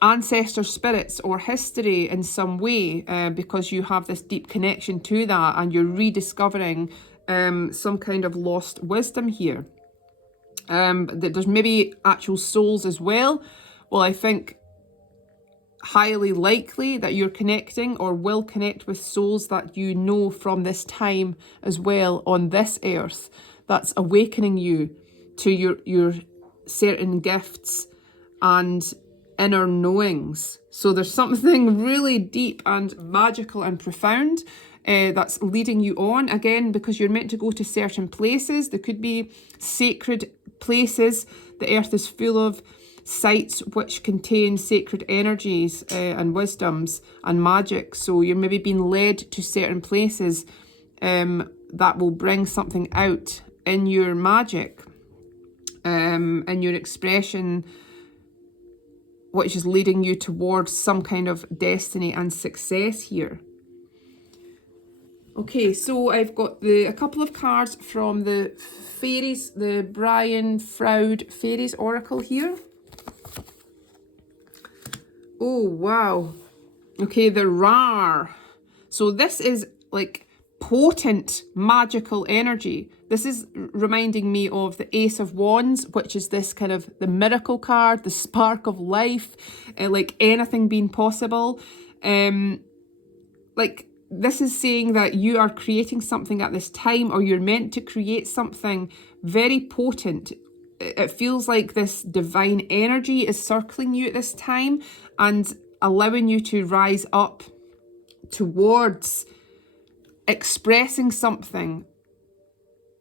ancestor spirits or history in some way, because you have this deep connection to that and you're rediscovering some kind of lost wisdom here. There's maybe actual souls as well. Well, I think highly likely that you're connecting or will connect with souls that you know from this time as well on this earth, that's awakening you to your certain gifts and inner knowings. So there's something really deep and magical and profound that's leading you on, again, because you're meant to go to certain places. There could be sacred places. The earth is full of sites which contain sacred energies and wisdoms and magic. So you're maybe being led to certain places that will bring something out in your magic, in your expression, which is leading you towards some kind of destiny and success here. Okay, so I've got a couple of cards from the fairies, the Brian Froud Fairies Oracle here. Oh, wow. Okay, the Rar. So this is like potent magical energy. This is reminding me of the Ace of Wands, which is this kind of the miracle card, the spark of life, like anything being possible. Like this is saying that you are creating something at this time, or you're meant to create something very potent. It feels like this divine energy is circling you at this time and allowing you to rise up towards expressing something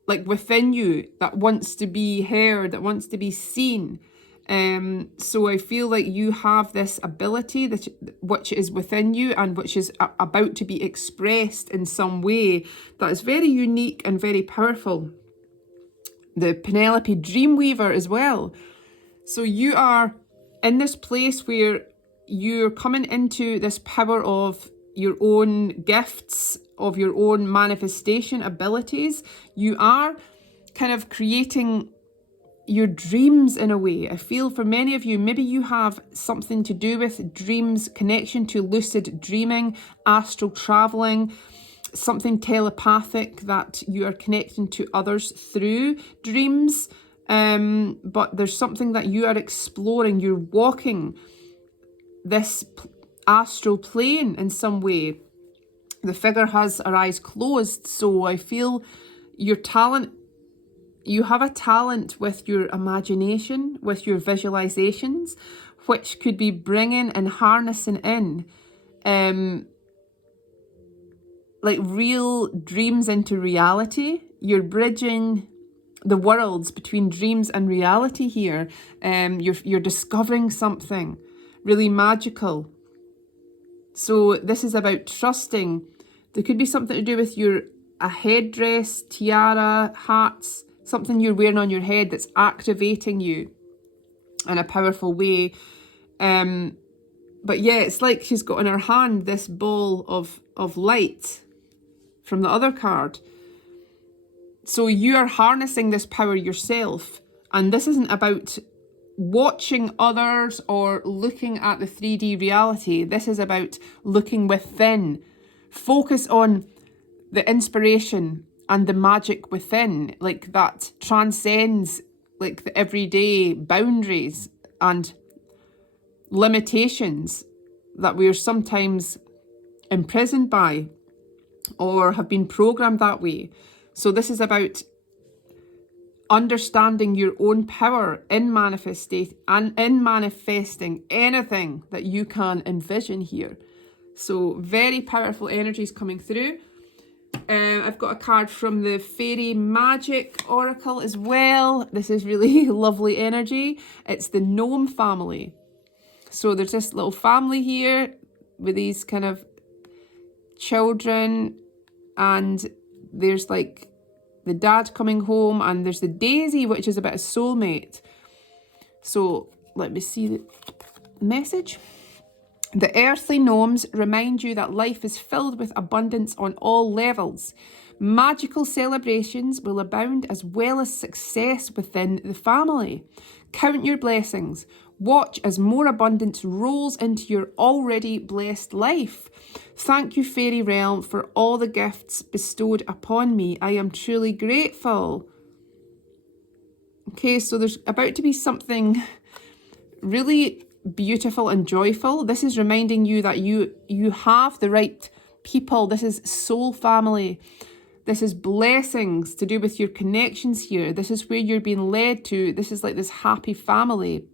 like within you that wants to be heard, that wants to be seen. So I feel like you have this ability that which is within you and which is about to be expressed in some way that is very unique and very powerful. The Penelope Dreamweaver as well. So you are in this place where you're coming into this power of your own gifts, of your own manifestation abilities. You are kind of creating your dreams in a way. I feel for many of you, maybe you have something to do with dreams, connection to lucid dreaming, astral traveling, something telepathic that you are connecting to others through dreams. But there's something that you are exploring. You're walking this astral plane in some way. The figure has her eyes closed, so I feel your talent, you have a talent with your imagination, with your visualizations, which could be bringing and harnessing in like real dreams into reality. You're bridging the worlds between dreams and reality here. You're discovering something really magical. So this is about trusting. There could be something to do with a headdress, tiara, hats, something you're wearing on your head that's activating you in a powerful way. But yeah, it's like she's got in her hand this ball of light from the other card. So you are harnessing this power yourself. And this isn't about watching others or looking at the 3D reality. This is about looking within. Focus on the inspiration and the magic within, like that transcends like the everyday boundaries and limitations that we are sometimes imprisoned by or have been programmed that way. So this is about understanding your own power in manifesting anything that you can envision here. So very powerful energies coming through. I've got a card from the Fairy Magic Oracle as well. This is really lovely energy. It's the Gnome family. So there's this little family here with these kind of children, and there's like the dad coming home, and there's the Daisy, which is about a soulmate. So let me see the message. The earthly gnomes remind you that life is filled with abundance on all levels. Magical celebrations will abound as well as success within the family. Count your blessings. Watch as more abundance rolls into your already blessed life. Thank you, Fairy Realm, for all the gifts bestowed upon me. I am truly grateful. Okay, so there's about to be something really beautiful and joyful. This is reminding you that you have the right people. This is soul family. This is blessings to do with your connections here. This is where you're being led to. This is like this happy family.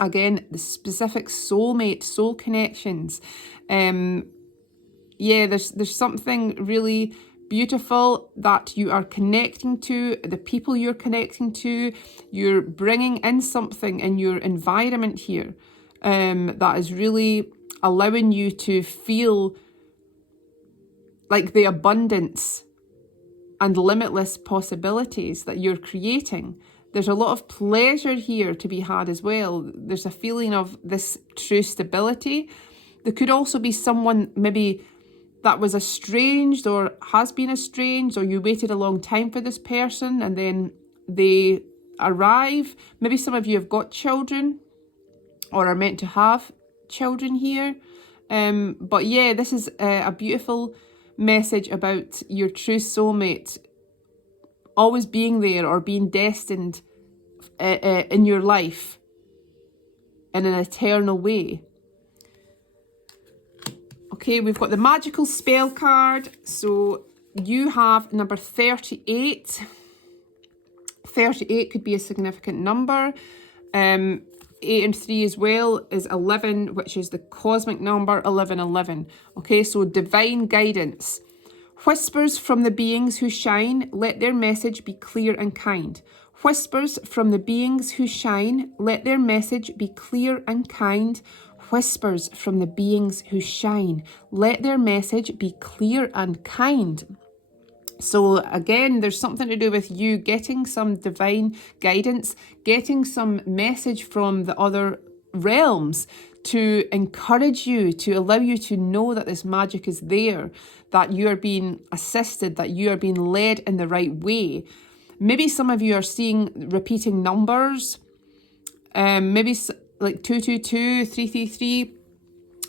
Again, the specific soulmate, soul connections. Yeah, there's something really beautiful that you are connecting to, the people you're connecting to. You're bringing in something in your environment here that is really allowing you to feel like the abundance and limitless possibilities that you're creating. There's a lot of pleasure here to be had as well. There's a feeling of this true stability. There could also be someone maybe that was estranged or has been estranged, or you waited a long time for this person and then they arrive. Maybe some of you have got children or are meant to have children here. But yeah, this is a beautiful message about your true soulmate always being there or being destined in your life in an eternal way. Okay, we've got the magical spell card. So you have number 38. 38 could be a significant number. 8 and 3 as well is 11, which is the cosmic number 1111. Okay, so divine guidance. Whispers from the beings who shine, let their message be clear and kind. Whispers from the beings who shine, let their message be clear and kind. Whispers from the beings who shine, let their message be clear and kind. So again, there's something to do with you getting some divine guidance, getting some message from the other realms to encourage you, to allow you to know that this magic is there, that you are being assisted, that you are being led in the right way. Maybe some of you are seeing repeating numbers, maybe like 222, 333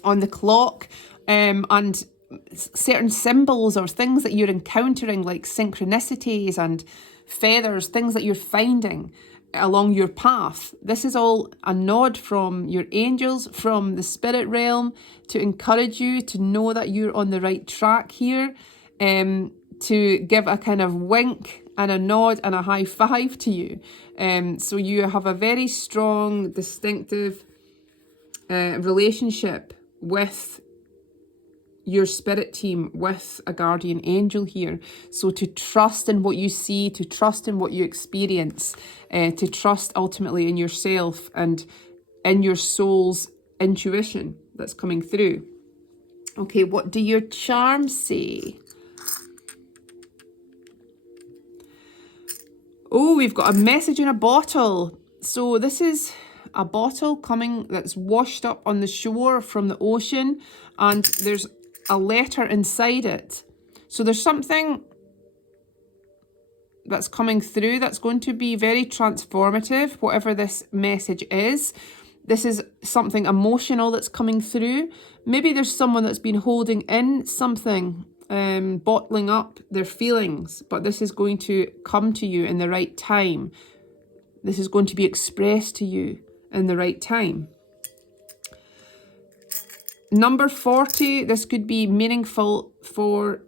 on the clock, and certain symbols or things that you're encountering, like synchronicities and feathers, things that you're finding along your path. This is all a nod from your angels, from the spirit realm, to encourage you to know that you're on the right track here, to give a kind of wink and a nod and a high five to you. So you have a very strong, distinctive relationship with your spirit team, with a guardian angel here. So to trust in what you see, to trust in what you experience, to trust ultimately in yourself and in your soul's intuition that's coming through. Okay, what do your charms say? Oh, we've got a message in a bottle. So this is a bottle coming that's washed up on the shore from the ocean, and there's a letter inside it. So there's something that's coming through that's going to be very transformative, whatever this message is. This is something emotional that's coming through. Maybe there's someone that's been holding in something, bottling up their feelings, but this is going to come to you in the right time. This is going to be expressed to you in the right time. Number 40, this could be meaningful for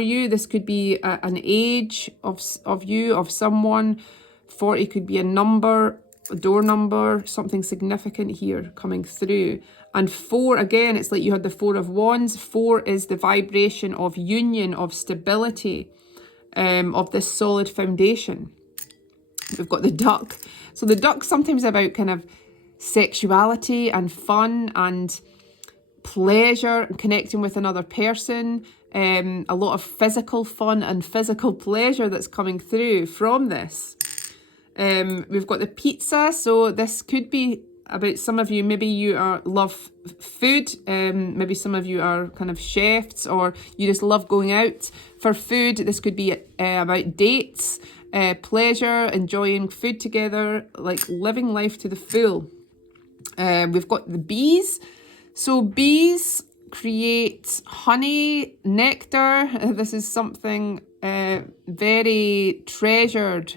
you. This could be an age of you, of someone. 40 could be a number, a door number, something significant here coming through. And 4, again, it's like you had the 4 of Wands. 4 is the vibration of union, of stability, of this solid foundation. We've got the duck. So the duck's sometimes about kind of sexuality and fun and pleasure and connecting with another person. A lot of physical fun and physical pleasure that's coming through from this. We've got the pizza. So this could be about some of you. Maybe you love food. Maybe some of you are kind of chefs, or you just love going out for food. This could be about dates, pleasure, enjoying food together, like living life to the full. We've got the bees. So bees create honey, nectar. This is something very treasured.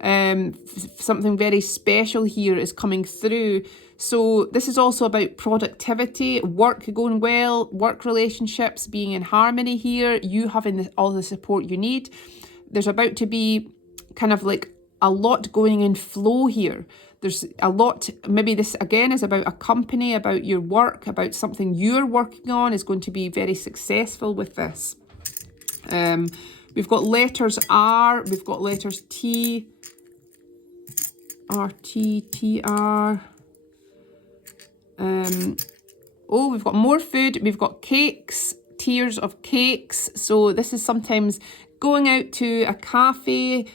Something very special here is coming through. So this is also about productivity, work going well, work relationships being in harmony here, you having all the support you need. There's about to be kind of like a lot going in flow here. There's a lot, maybe this again is about a company, about your work, about something you're working on is going to be very successful with this. We've got letters R, we've got letters T, R, T, T, R. We've got more food, we've got cakes, tiers of cakes. So this is sometimes going out to a cafe,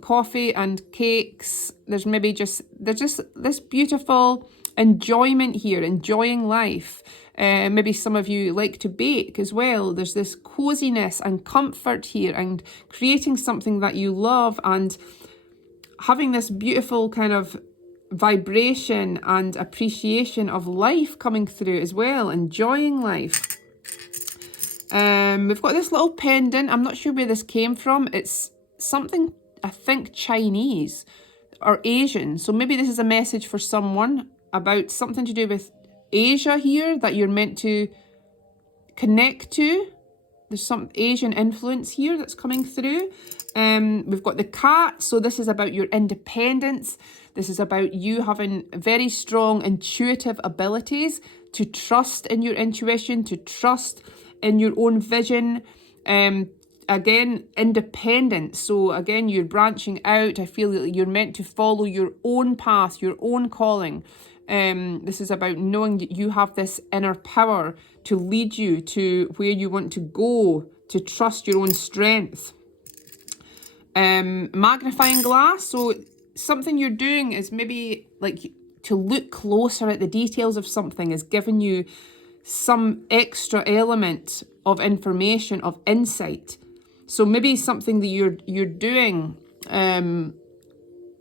coffee and cakes. There's just this beautiful enjoyment here, enjoying life. Maybe some of you like to bake as well. There's this coziness and comfort here, and creating something that you love, and having this beautiful kind of vibration and appreciation of life coming through as well, enjoying life. We've got this little pendant. I'm not sure where this came from. It's something, I think, Chinese or Asian. So maybe this is a message for someone about something to do with Asia here that you're meant to connect to. There's some Asian influence here that's coming through. We've got the cat, so this is about your independence. This is about you having very strong intuitive abilities to trust in your intuition, to trust in your own vision. Again, independence. So again, you're branching out. I feel that you're meant to follow your own path, your own calling. This is about knowing that you have this inner power to lead you to where you want to go, to trust your own strength. Magnifying glass. So something you're doing is maybe like to look closer at the details of something is giving you some extra element of information, of insight. So maybe something that you're doing,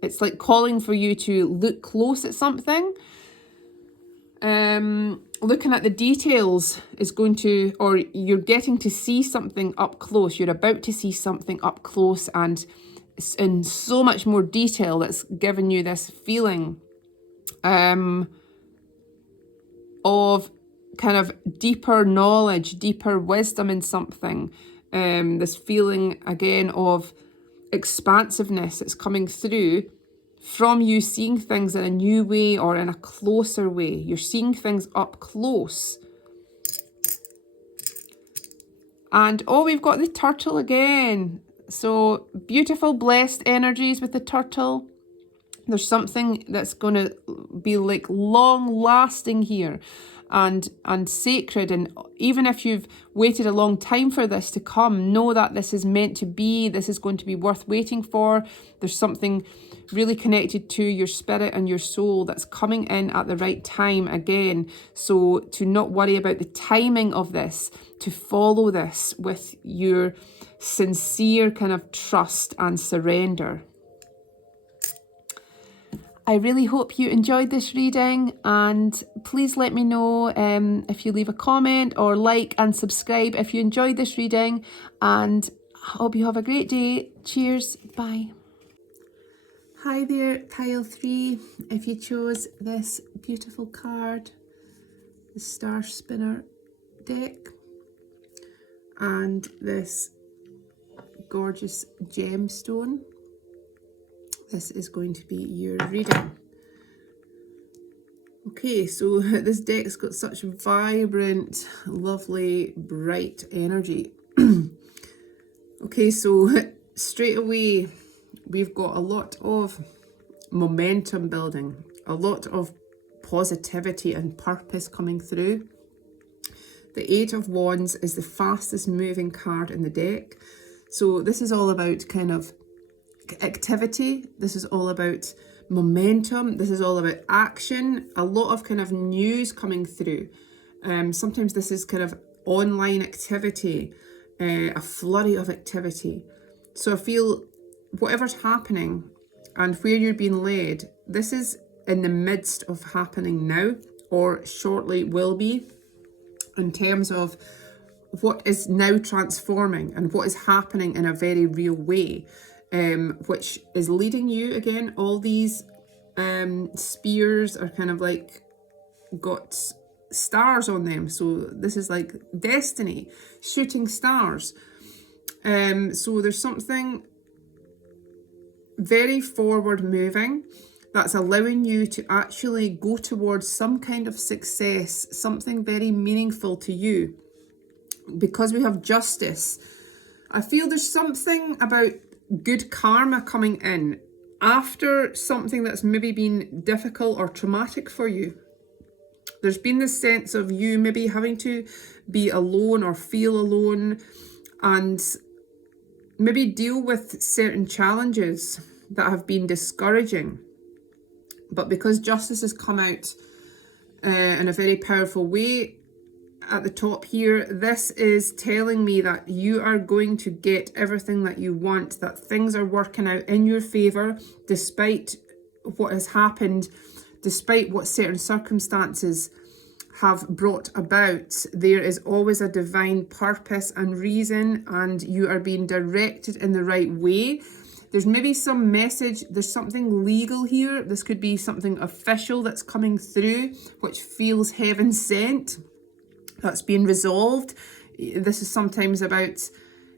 it's like calling for you to look close at something. Looking at the details is going to, or you're getting to see something up close. You're about to see something up close and in so much more detail that's given you this feeling of kind of deeper knowledge, deeper wisdom in something. This feeling again of expansiveness that's coming through from you seeing things in a new way or in a closer way. You're seeing things up close. And oh, we've got the turtle again. So beautiful, blessed energies with the turtle. There's something that's going to be like long lasting here and sacred. And even if you've waited a long time for this to come, know that this is meant to be. This is going to be worth waiting for. There's something really connected to your spirit and your soul that's coming in at the right time again. So to not worry about the timing of this, to follow this with your sincere kind of trust and surrender. I really hope you enjoyed this reading, and please let me know if you leave a comment or like and subscribe if you enjoyed this reading, and I hope you have a great day. Cheers. Bye. Hi there, pile 3. If you chose this beautiful card, the Star Spinner deck, and this gorgeous gemstone, this is going to be your reading. Okay, so this deck's got such vibrant, lovely, bright energy. Okay, so straight away, we've got a lot of momentum building, a lot of positivity and purpose coming through. The 8 of Wands is the fastest moving card in the deck. So this is all about kind of activity. This is all about momentum. This is all about action. A lot of kind of news coming through. Sometimes this is kind of online activity, a flurry of activity. So I feel whatever's happening and where you're being led, this is in the midst of happening now or shortly will be, in terms of what is now transforming and what is happening in a very real way. Which is leading you, again, all these spears are kind of like got stars on them. So this is like destiny, shooting stars. So there's something very forward moving that's allowing you to actually go towards some kind of success, something very meaningful to you. Because we have justice, I feel there's something about good karma coming in after something that's maybe been difficult or traumatic for you. There's been this sense of you maybe having to be alone or feel alone and maybe deal with certain challenges that have been discouraging. But because justice has come out in a very powerful way, at the top here, this is telling me that you are going to get everything that you want, that things are working out in your favor despite what has happened, despite what certain circumstances have brought about. There is always a divine purpose and reason, and you are being directed in the right way. There's maybe some message, there's something legal here. This could be something official that's coming through, which feels heaven sent, that's being resolved. This is sometimes about,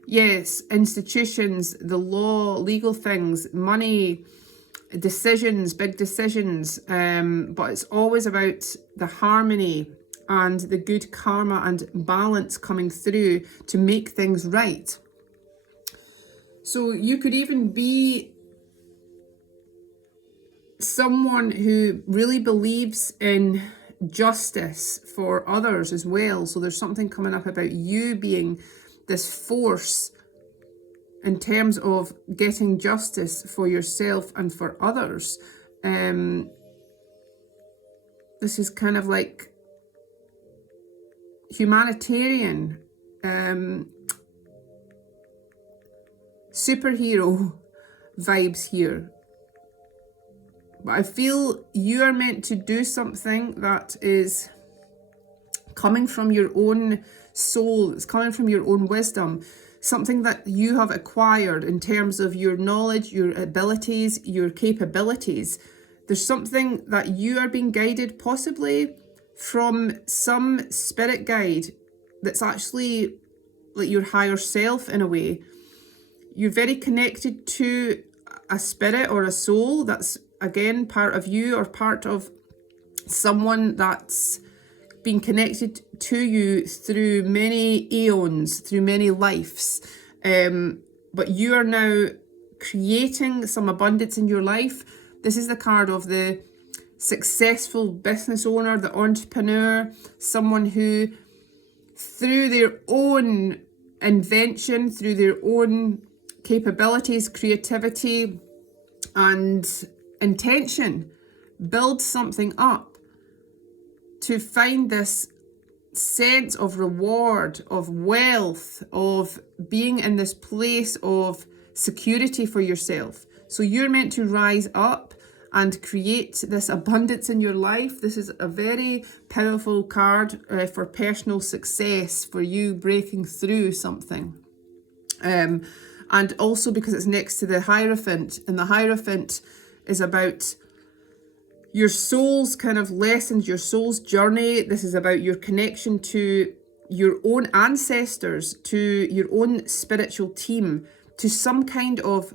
yes, institutions, the law, legal things, money, decisions, big decisions, but it's always about the harmony and the good karma and balance coming through to make things right. So you could even be someone who really believes in justice for others as well. So there's something coming up about you being this force in terms of getting justice for yourself and for others. This is kind of like humanitarian, superhero vibes here. But I feel you are meant to do something that is coming from your own soul, it's coming from your own wisdom, something that you have acquired in terms of your knowledge, your abilities, your capabilities. There's something that you are being guided possibly from some spirit guide that's actually like your higher self in a way. You're very connected to a spirit or a soul that's, again, part of you or part of someone that's been connected to you through many eons, through many lives. But you are now creating some abundance in your life. This is the card of the successful business owner, the entrepreneur, someone who, through their own invention, through their own capabilities, creativity, and intention, build something up to find this sense of reward, of wealth, of being in this place of security for yourself. So you're meant to rise up and create this abundance in your life. This is a very powerful card for personal success, for you breaking through something. And also because it's next to the Hierophant, and the Hierophant is about your soul's kind of lessons, your soul's journey. This is about your connection to your own ancestors, to your own spiritual team, to some kind of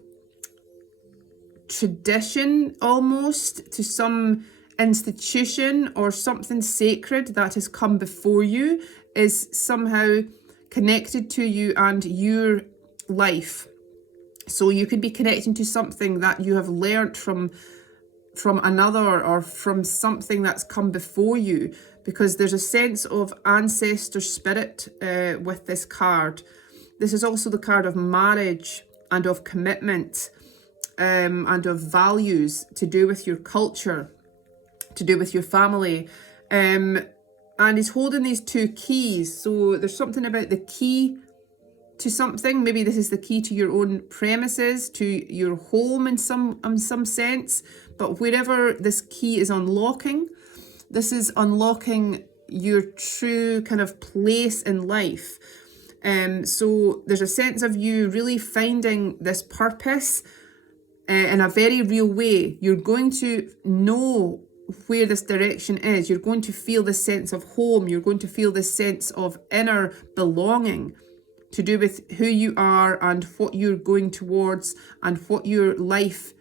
tradition almost, to some institution or something sacred that has come before you, is somehow connected to you and your life. So you could be connecting to something that you have learned from another, or from something that's come before you, because there's a sense of ancestor spirit with this card. This is also the card of marriage and of commitment, and of values to do with your culture, to do with your family. And he's holding these two keys. So there's something about the key to something. Maybe this is the key to your own premises, to your home in some sense. But wherever this key is unlocking, this is unlocking your true kind of place in life. So there's a sense of you really finding this purpose in a very real way. You're going to know where this direction is. You're going to feel this sense of home. You're going to feel this sense of inner belonging, to do with who you are and what you're going towards and what your life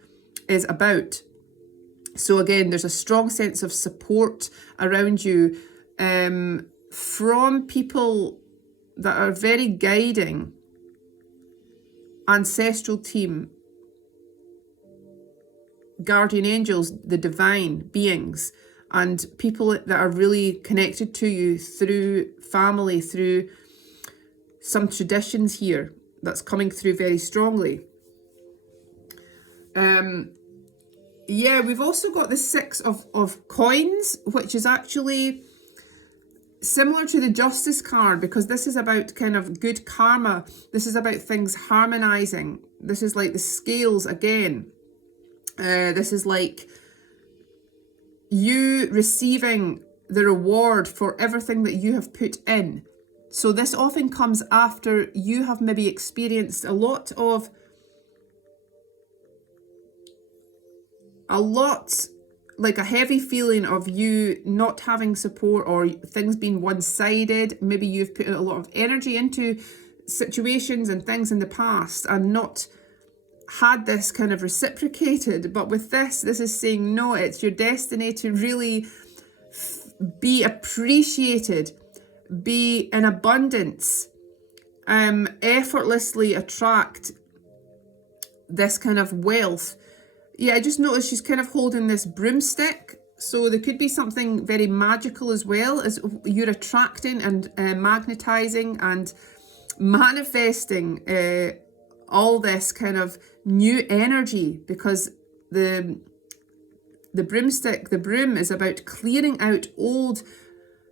is about. So again, there's a strong sense of support around you from people that are very guiding, ancestral team, guardian angels, the divine beings, and people that are really connected to you through family, through some traditions here that's coming through very strongly. Yeah, we've also got the Six of Coins, which is actually similar to the Justice card, because this is about kind of good karma. This is about things harmonizing. This is like the scales again. This is like you receiving the reward for everything that you have put in. So this often comes after you have maybe experienced a lot of a lot, like a heavy feeling of you not having support or things being one-sided. Maybe you've put a lot of energy into situations and things in the past and not had this kind of reciprocated. But with this is saying, no, it's your destiny to really be appreciated, be in abundance, effortlessly attract this kind of wealth. Yeah, I just noticed she's kind of holding this broomstick. So there could be something very magical as well, as you're attracting and magnetizing and manifesting all this kind of new energy, because the broomstick, the broom, is about clearing out old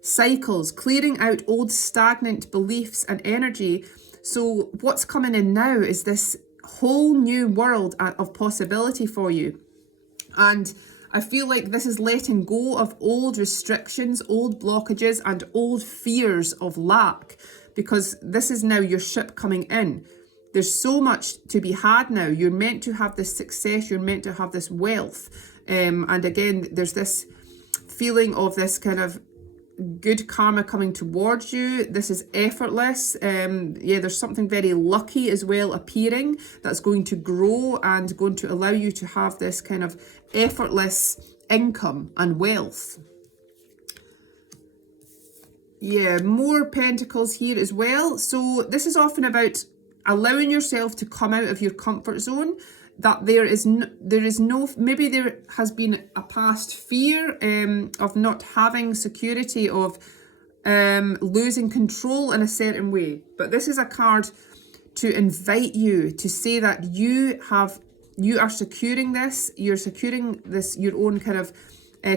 cycles, clearing out old stagnant beliefs and energy. So what's coming in now is this whole new world of possibility for you. And I feel like this is letting go of old restrictions, old blockages, and old fears of lack, because this is now your ship coming in. There's so much to be had now. You're meant to have this success. You're meant to have this wealth. And again, there's this feeling of this kind of good karma coming towards you. This is effortless. Yeah, there's something very lucky as well appearing that's going to grow and going to allow you to have this kind of effortless income and wealth. Yeah, more pentacles here as well. So this is often about allowing yourself to come out of your comfort zone. That there is no, maybe there has been a past fear of not having security, of losing control in a certain way. But this is a card to invite you to say that you are securing this, you're securing this, your own kind of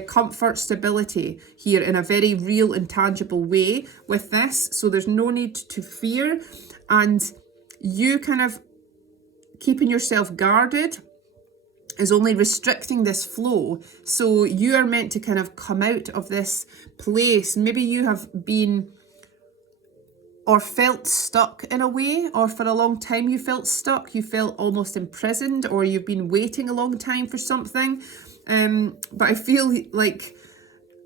comfort, stability here in a very real and tangible way with this. So there's no need to fear, and you kind of keeping yourself guarded is only restricting this flow. So you are meant to kind of come out of this place. Maybe you have been or felt stuck in a way, or for a long time you felt stuck, you felt almost imprisoned, or you've been waiting a long time for something. But I feel like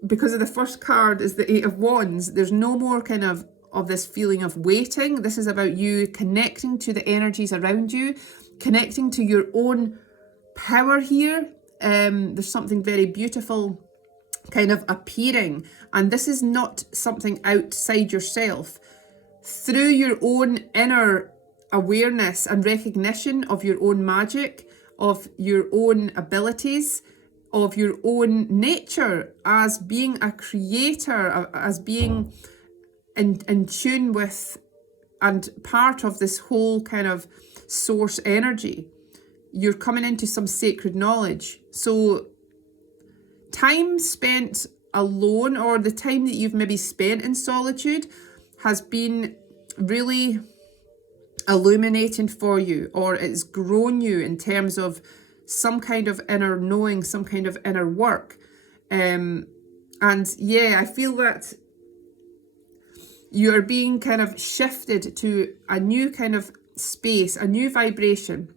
because of the first card is the Eight of Wands, there's no more kind of this feeling of waiting. This is about you connecting to the energies around you, connecting to your own power here. There's something very beautiful kind of appearing, and this is not something outside yourself. Through your own inner awareness and recognition of your own magic, of your own abilities, of your own nature as being a creator, as being in tune with and part of this whole kind of source energy, you're coming into some sacred knowledge. So time spent alone, or the time that you've maybe spent in solitude, has been really illuminating for you, or it's grown you in terms of some kind of inner knowing, some kind of inner work. And yeah, I feel that you're being kind of shifted to a new kind of space, a new vibration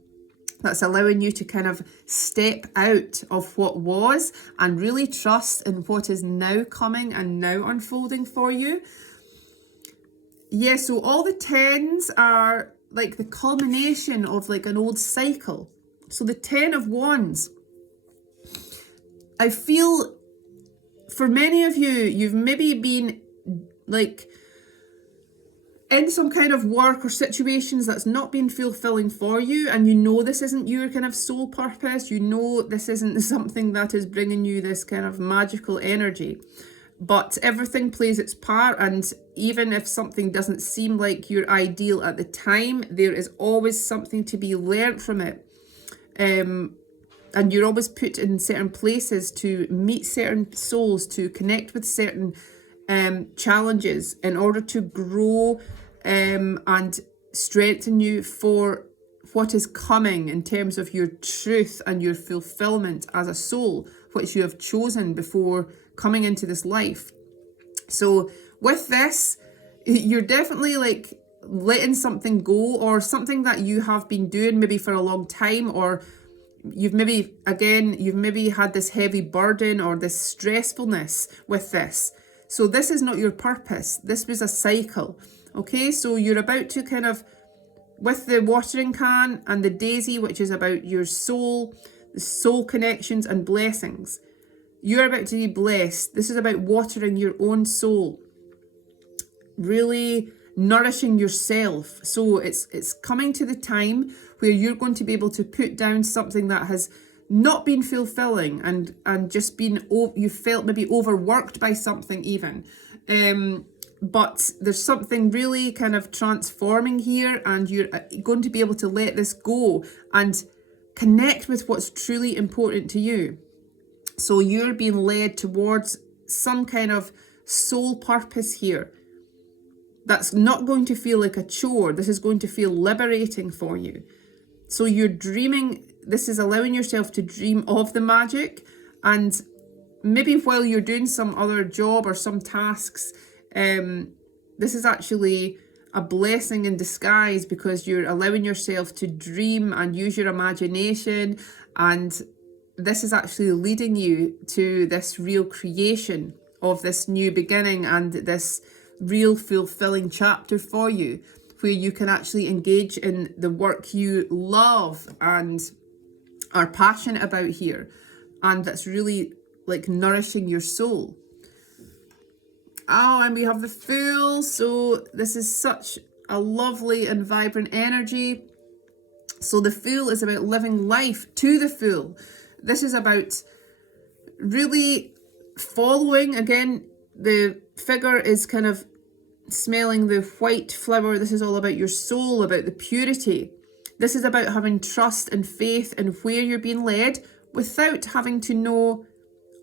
that's allowing you to kind of step out of what was and really trust in what is now coming and now unfolding for you. Yeah, so all the tens are like the culmination of like an old cycle. So the Ten of Wands, I feel for many of you, you've maybe been like in some kind of work or situations that's not been fulfilling for you, and you know this isn't your kind of soul purpose, you know this isn't something that is bringing you this kind of magical energy, but everything plays its part, and even if something doesn't seem like your ideal at the time, there is always something to be learned from it. And you're always put in certain places to meet certain souls, to connect with certain challenges in order to grow and strengthen you for what is coming in terms of your truth and your fulfillment as a soul, which you have chosen before coming into this life. So with this, you're definitely like letting something go, or something that you have been doing maybe for a long time, or you've maybe had this heavy burden or this stressfulness with this. So this is not your purpose. This was a cycle. Okay, so you're about to kind of, with the watering can and the daisy, which is about your soul, the soul connections and blessings, you're about to be blessed. This is about watering your own soul, really nourishing yourself. So it's coming to the time where you're going to be able to put down something that has not been fulfilling and just been, you felt maybe overworked by something even. But there's something really kind of transforming here, and you're going to be able to let this go and connect with what's truly important to you. So you're being led towards some kind of soul purpose here. That's not going to feel like a chore. This is going to feel liberating for you. So you're dreaming, this is allowing yourself to dream of the magic, and maybe while you're doing some other job or some tasks, this is actually a blessing in disguise, because you're allowing yourself to dream and use your imagination, and this is actually leading you to this real creation of this new beginning and this real fulfilling chapter for you, where you can actually engage in the work you love and are passionate about here, and that's really like nourishing your soul. Oh, and we have the Fool. So this is such a lovely and vibrant energy. So the Fool is about living life to the full. This is about really following, again, the figure is kind of smelling the white flower. This is all about your soul, about the purity. This is about having trust and faith in where you're being led without having to know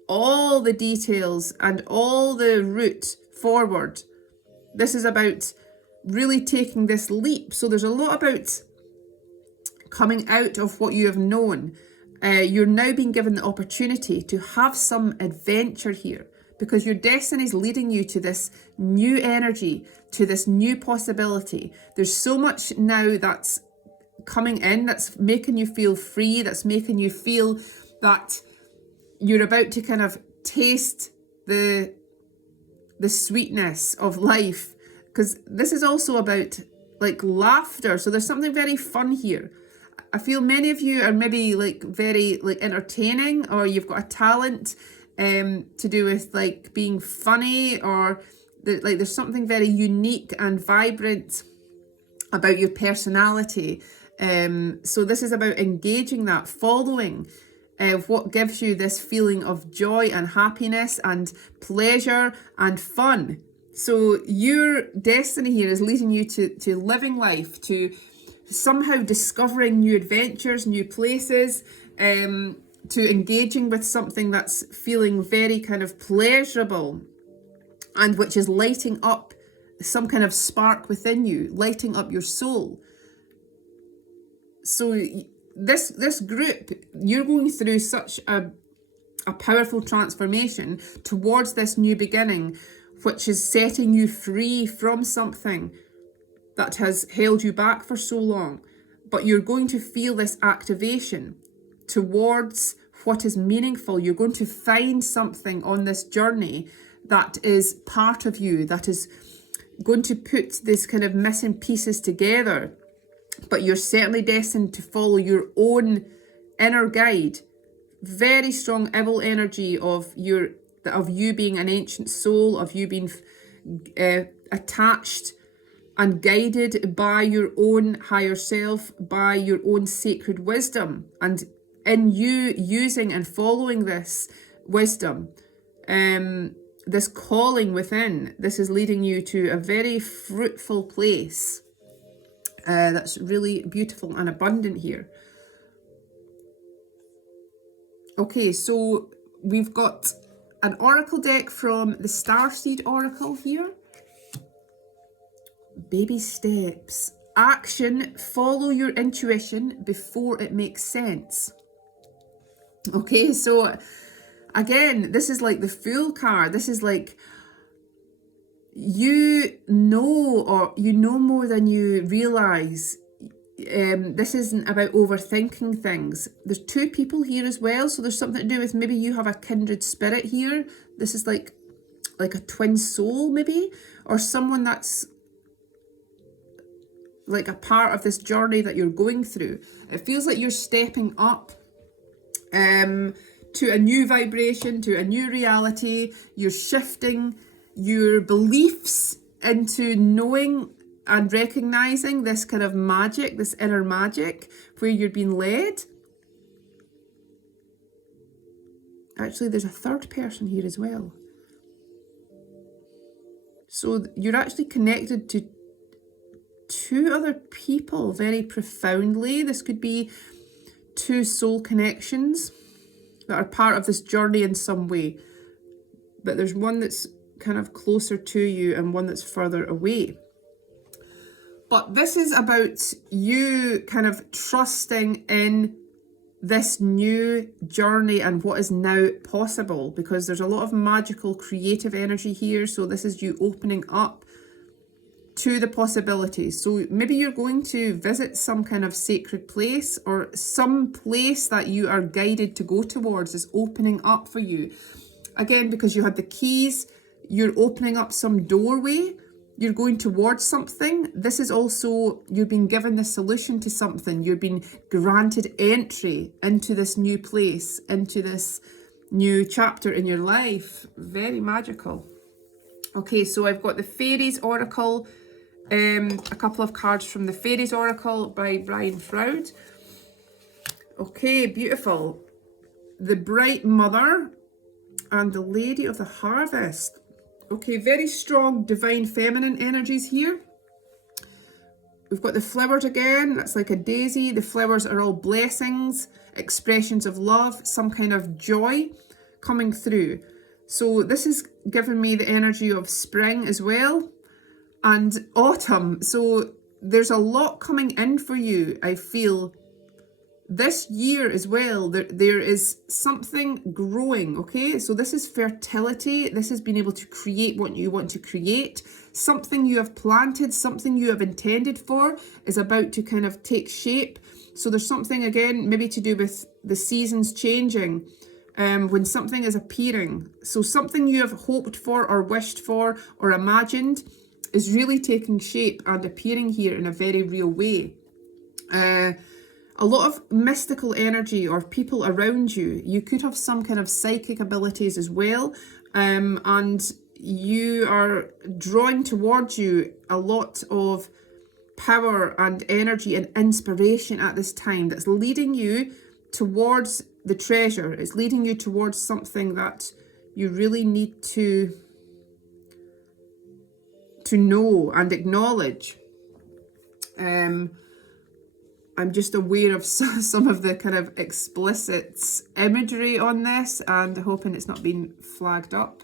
all the details and all the route forward. This is about really taking this leap. So there's a lot about coming out of what you have known. You're now being given the opportunity to have some adventure here, because your destiny is leading you to this new energy, to this new possibility. There's so much now that's coming in, that's making you feel free, that's making you feel that you're about to kind of taste the sweetness of life, because this is also about like laughter. So there's something very fun here. I feel many of you are maybe like very like entertaining, or you've got a talent to do with like being funny, or there's something very unique and vibrant about your personality. So this is about engaging that, following what gives you this feeling of joy and happiness and pleasure and fun. So your destiny here is leading you to living life, to somehow discovering new adventures, new places, to engaging with something that's feeling very kind of pleasurable, and which is lighting up some kind of spark within you, lighting up your soul. So this group, you're going through such a powerful transformation towards this new beginning, which is setting you free from something that has held you back for so long. But you're going to feel this activation towards what is meaningful. You're going to find something on this journey that is part of you, that is going to put this kind of missing pieces together. But you're certainly destined to follow your own inner guide. Very strong evil energy of you being an ancient soul, of you being attached and guided by your own higher self, by your own sacred wisdom. And in you using and following this wisdom, this calling within, this is leading you to a very fruitful place. That's really beautiful and abundant here. Okay, so we've got an oracle deck from the Starseed Oracle here. Baby steps. Action. Follow your intuition before it makes sense. Okay, so again, this is like the Fool card. This is like you know more than you realize. this isn't about overthinking things. There's two people here as well, so there's something to do with maybe you have a kindred spirit here. This is like a twin soul maybe, or someone that's like a part of this journey that you're going through. It feels like you're stepping up to a new vibration, to a new reality. You're shifting your beliefs into knowing and recognizing this kind of magic, this inner magic, where you're being led. Actually, there's a third person here as well. So you're actually connected to two other people very profoundly. This could be two soul connections that are part of this journey in some way. But there's one that's kind of closer to you and one that's further away. But this is about you kind of trusting in this new journey and what is now possible, because there's a lot of magical creative energy here. So this is you opening up to the possibilities. So maybe you're going to visit some kind of sacred place, or some place that you are guided to go towards is opening up for you. Again, because you had the keys, you're opening up some doorway. You're going towards something. This is also, you're being given the solution to something. You're being granted entry into this new place, into this new chapter in your life. Very magical. Okay, so I've got the Fairies Oracle, a couple of cards from the Fairies Oracle by Brian Froud. Okay, beautiful. The Bright Mother and the Lady of the Harvest. Okay, very strong divine feminine energies here. We've got the flowers again. That's like a daisy. The flowers are all blessings, expressions of love, some kind of joy coming through. So this is giving me the energy of spring as well, and autumn. So there's a lot coming in for you, I feel, this year as well. There is something growing, okay? So this is fertility. This is being able to create what you want to create. Something you have planted, something you have intended for is about to kind of take shape. So there's something, again, maybe to do with the seasons changing, when something is appearing. So something you have hoped for or wished for or imagined is really taking shape and appearing here in a very real way. A lot of mystical energy or people around you. You could have some kind of psychic abilities as well. And you are drawing towards you a lot of power and energy and inspiration at this time that's leading you towards the treasure. It's leading you towards something that you really need to know and acknowledge. I'm just aware of some of the kind of explicit imagery on this, and hoping it's not been flagged up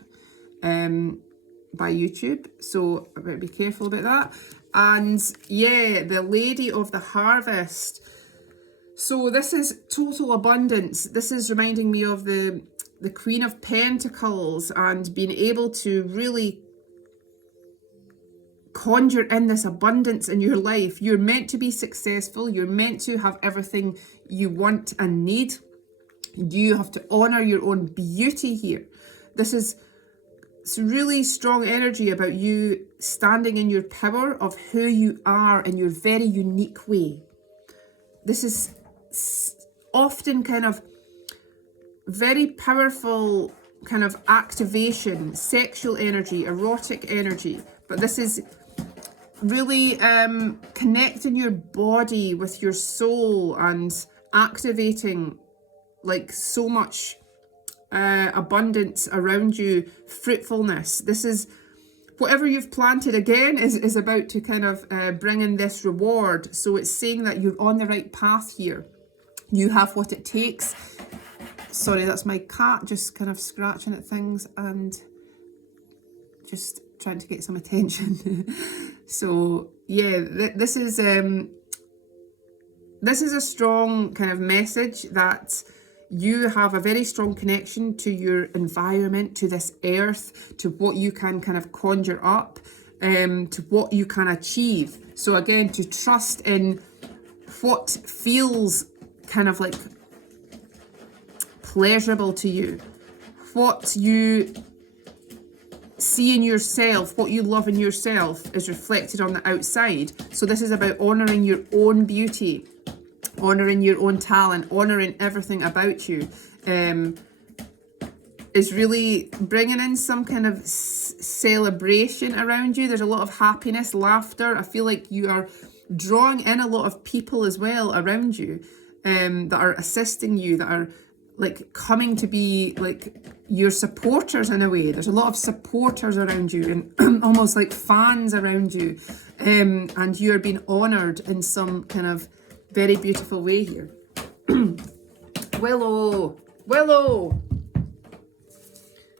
by YouTube. So I better be careful about that. And yeah, the Lady of the Harvest. So this is total abundance. This is reminding me of the Queen of Pentacles and being able to really conjure in this abundance in your life. You're meant to be successful. You're meant to have everything you want and need. You have to honor your own beauty here. This is really strong energy about you standing in your power of who you are in your very unique way. This is often kind of very powerful kind of activation, sexual energy, erotic energy. But this is really connecting your body with your soul and activating like so much abundance around you, fruitfulness. This is whatever you've planted, again, is about to kind of bring in this reward. So it's saying that you're on the right path here. You have what it takes. Sorry, that's my cat just kind of scratching at things and just trying to get some attention. So yeah, this is a strong kind of message that you have a very strong connection to your environment, to this earth, to what you can kind of conjure up, to what you can achieve. So again, to trust in what feels kind of like pleasurable to you, what you see in yourself, what you love in yourself is reflected on the outside. So this is about honouring your own beauty, honouring your own talent, honouring everything about you. Is really bringing in some kind of celebration around you. There's a lot of happiness, laughter. I feel like you are drawing in a lot of people as well around you, that are assisting you, that are like coming to be like your supporters in a way. There's a lot of supporters around you and almost like fans around you, and you're being honoured in some kind of very beautiful way here. Willow.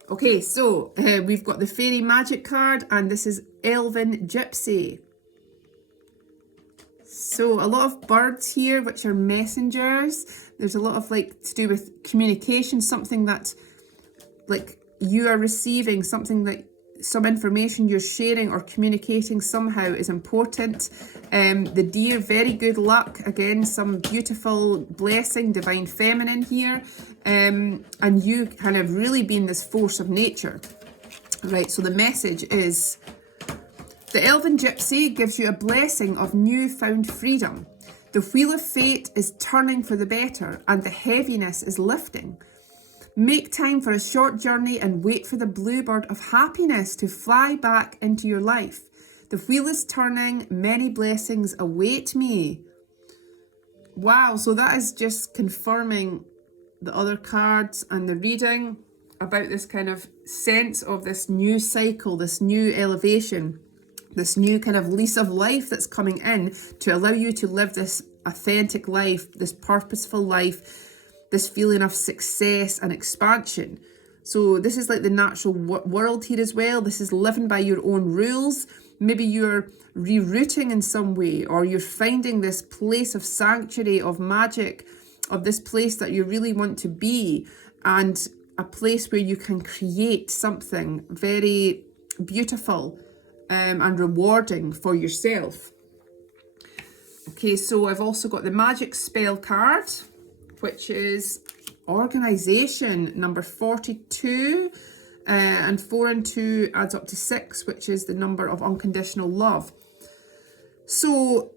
Okay, so we've got the Fairy Magic card, and this is Elven Gypsy. So a lot of birds here, which are messengers. There's a lot of like to do with communication, something that like you are receiving, something that some information you're sharing or communicating somehow is important. The deer, very good luck. Again, some beautiful blessing, divine feminine here. And you kind of really being this force of nature. Right, so the message is, the Elven Gypsy gives you a blessing of newfound freedom. The wheel of fate is turning for the better, and the heaviness is lifting. Make time for a short journey and wait for the bluebird of happiness to fly back into your life. The wheel is turning, many blessings await me. Wow, so that is just confirming the other cards and the reading about this kind of sense of this new cycle, this new elevation, this new kind of lease of life that's coming in to allow you to live this authentic life, this purposeful life, this feeling of success and expansion. So this is like the natural world here as well. This is living by your own rules. Maybe you're rerouting in some way, or you're finding this place of sanctuary, of magic, of this place that you really want to be, and a place where you can create something very beautiful and rewarding for yourself. Okay, so I've also got the magic spell card, which is organization, number 42, and 4 and 2 adds up to 6, which is the number of unconditional love. So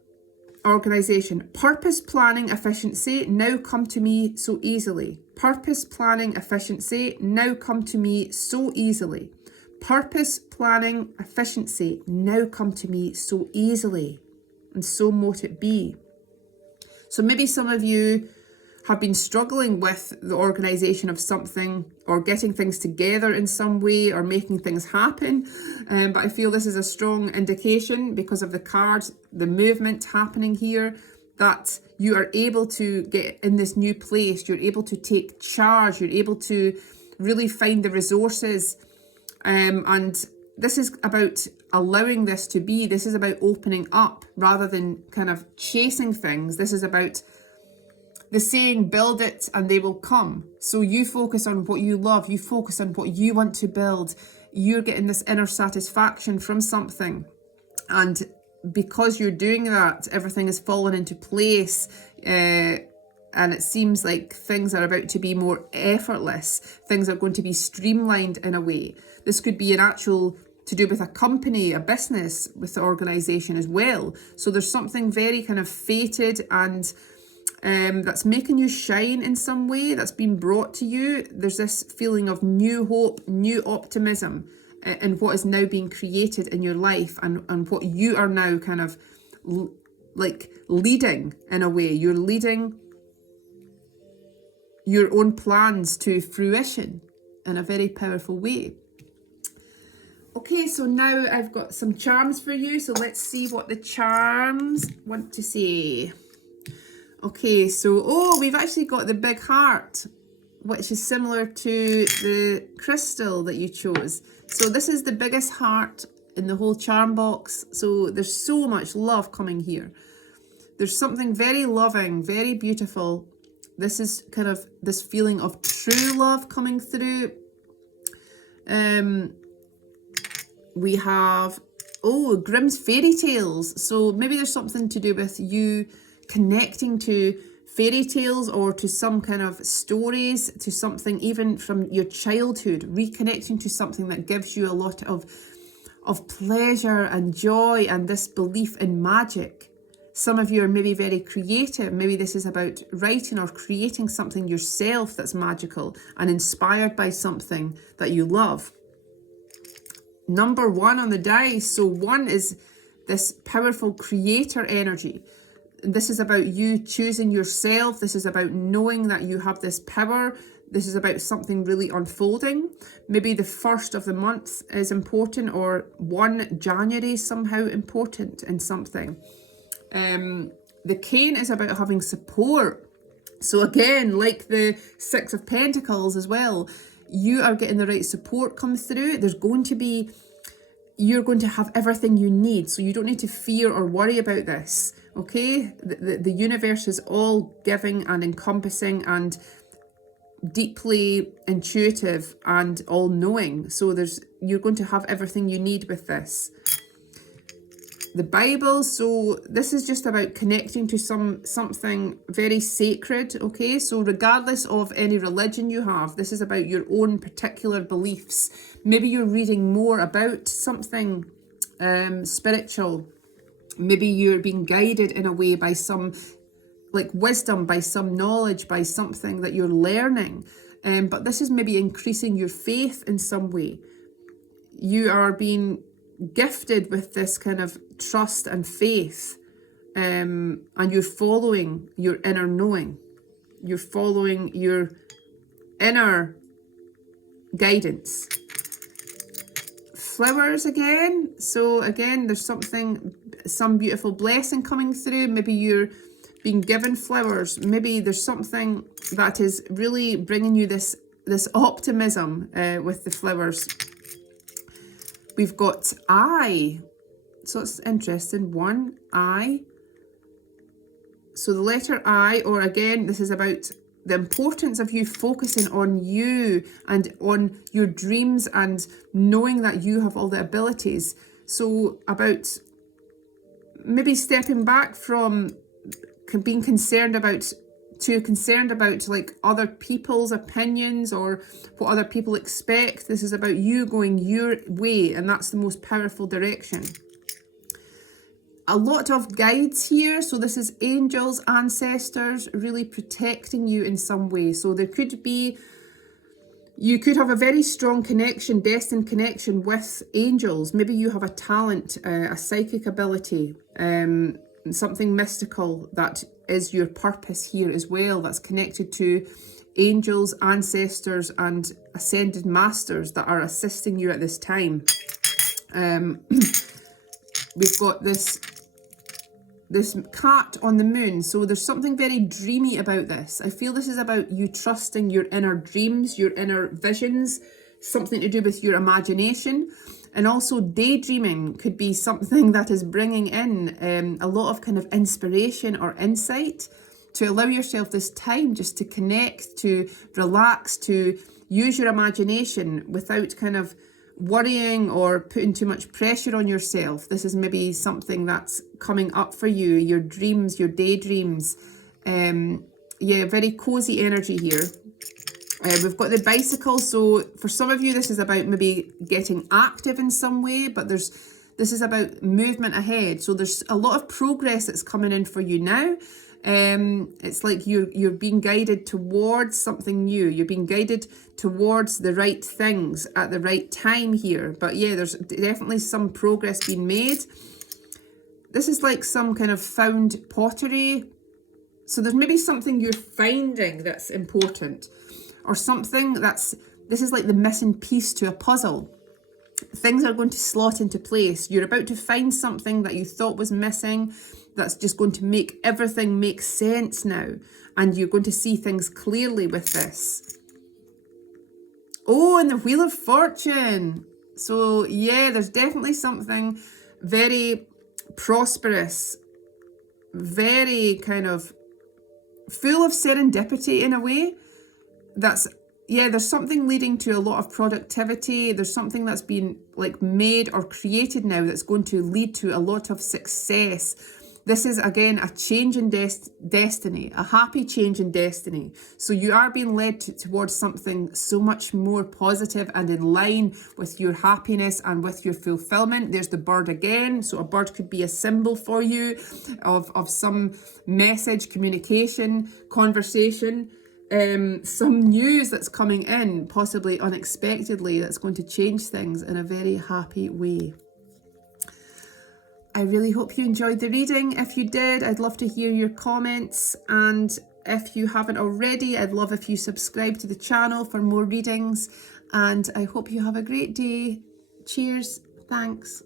organization, purpose, planning, efficiency now come to me so easily. Purpose, planning, efficiency now come to me so easily. Purpose, planning, efficiency now come to me so easily, and so mote it be. So maybe some of you have been struggling with the organization of something, or getting things together in some way, or making things happen. But I feel this is a strong indication, because of the cards, the movement happening here, that you are able to get in this new place. You're able to take charge. You're able to really find the resources. And this is about allowing this to be. This is about opening up rather than kind of chasing things. This is about the saying, build it and they will come. So you focus on what you love. You focus on what you want to build. You're getting this inner satisfaction from something. And because you're doing that, everything is falling into place. And it seems like things are about to be more effortless. Things are going to be streamlined in a way. This could be an actual to do with a company, a business, with the organization as well. So there's something very kind of fated and that's making you shine in some way, that's been brought to you. There's this feeling of new hope, new optimism in what is now being created in your life, and what you are now kind of like leading in a way. You're leading your own plans to fruition in a very powerful way. Okay, so now I've got some charms for you. So let's see what the charms want to say. Okay, so, we've actually got the big heart, which is similar to the crystal that you chose. So this is the biggest heart in the whole charm box. So there's so much love coming here. There's something very loving, very beautiful. This is kind of this feeling of true love coming through. We have, Grimm's fairy tales. So maybe there's something to do with you connecting to fairy tales or to some kind of stories, to something even from your childhood, reconnecting to something that gives you a lot of pleasure and joy and this belief in magic. Some of you are maybe very creative. Maybe this is about writing or creating something yourself that's magical and inspired by something that you love. Number 1 on the dice. So 1 is this powerful creator energy. This is about you choosing yourself. This is about knowing that you have this power. This is about something really unfolding. Maybe the 1st of the month is important, or 1 January is somehow important in something. The cane is about having support. So again, like the 6 of Pentacles as well, you are getting the right support come through. You're going to have everything you need. So you don't need to fear or worry about this. Okay? The universe is all giving and encompassing and deeply intuitive and all-knowing. So you're going to have everything you need with this. The Bible, so this is just about connecting to something very sacred, okay? So regardless of any religion you have, this is about your own particular beliefs. Maybe you're reading more about something spiritual. Maybe you're being guided in a way by some like wisdom, by some knowledge, by something that you're learning. But this is maybe increasing your faith in some way. You are being gifted with this kind of trust and faith, and you're following your inner knowing. You're following your inner guidance. Flowers again. So again, there's some beautiful blessing coming through. Maybe you're being given flowers. Maybe there's something that is really bringing you this optimism with the flowers. We've got I. So it's interesting. 1 I. So the letter I, or again, this is about the importance of you focusing on you and on your dreams and knowing that you have all the abilities. So about maybe stepping back from being concerned about like other people's opinions or what other people expect. This is about you going your way, and that's the most powerful direction. A lot of guides here. So this is angels, ancestors, really protecting you in some way. So you could have a very strong connection, destined connection with angels. Maybe you have a talent, a psychic ability, something mystical that is your purpose here as well, that's connected to angels, ancestors and ascended masters that are assisting you at this time. We've got this cat on the moon. So there's something very dreamy about this. I feel this is about you trusting your inner dreams, your inner visions, something to do with your imagination. And also daydreaming could be something that is bringing in a lot of kind of inspiration or insight to allow yourself this time just to connect, to relax, to use your imagination without kind of worrying or putting too much pressure on yourself. This is maybe something that's coming up for you, your dreams, your daydreams. Yeah, very cozy energy here. We've got the bicycle. So for some of you, this is about maybe getting active in some way, but this is about movement ahead. So there's a lot of progress that's coming in for you now. It's like you're being guided towards something new. You're being guided towards the right things at the right time here. But yeah, there's definitely some progress being made. This is like some kind of found pottery. So there's maybe something you're finding that's important, or something this is like the missing piece to a puzzle. Things are going to slot into place. You're about to find something that you thought was missing that's just going to make everything make sense now. And you're going to see things clearly with this. Oh, and the Wheel of Fortune. So yeah, there's definitely something very prosperous, very kind of full of serendipity in a way. There's something leading to a lot of productivity. There's something that's been like made or created now that's going to lead to a lot of success. This is, again, a change in destiny, a happy change in destiny. So you are being led towards something so much more positive and in line with your happiness and with your fulfillment. There's the bird again. So a bird could be a symbol for you of some message, communication, conversation, some news that's coming in, possibly unexpectedly, that's going to change things in a very happy way. I really hope you enjoyed the reading. If you did, I'd love to hear your comments. And if you haven't already, I'd love if you subscribe to the channel for more readings. And I hope you have a great day. Cheers. Thanks.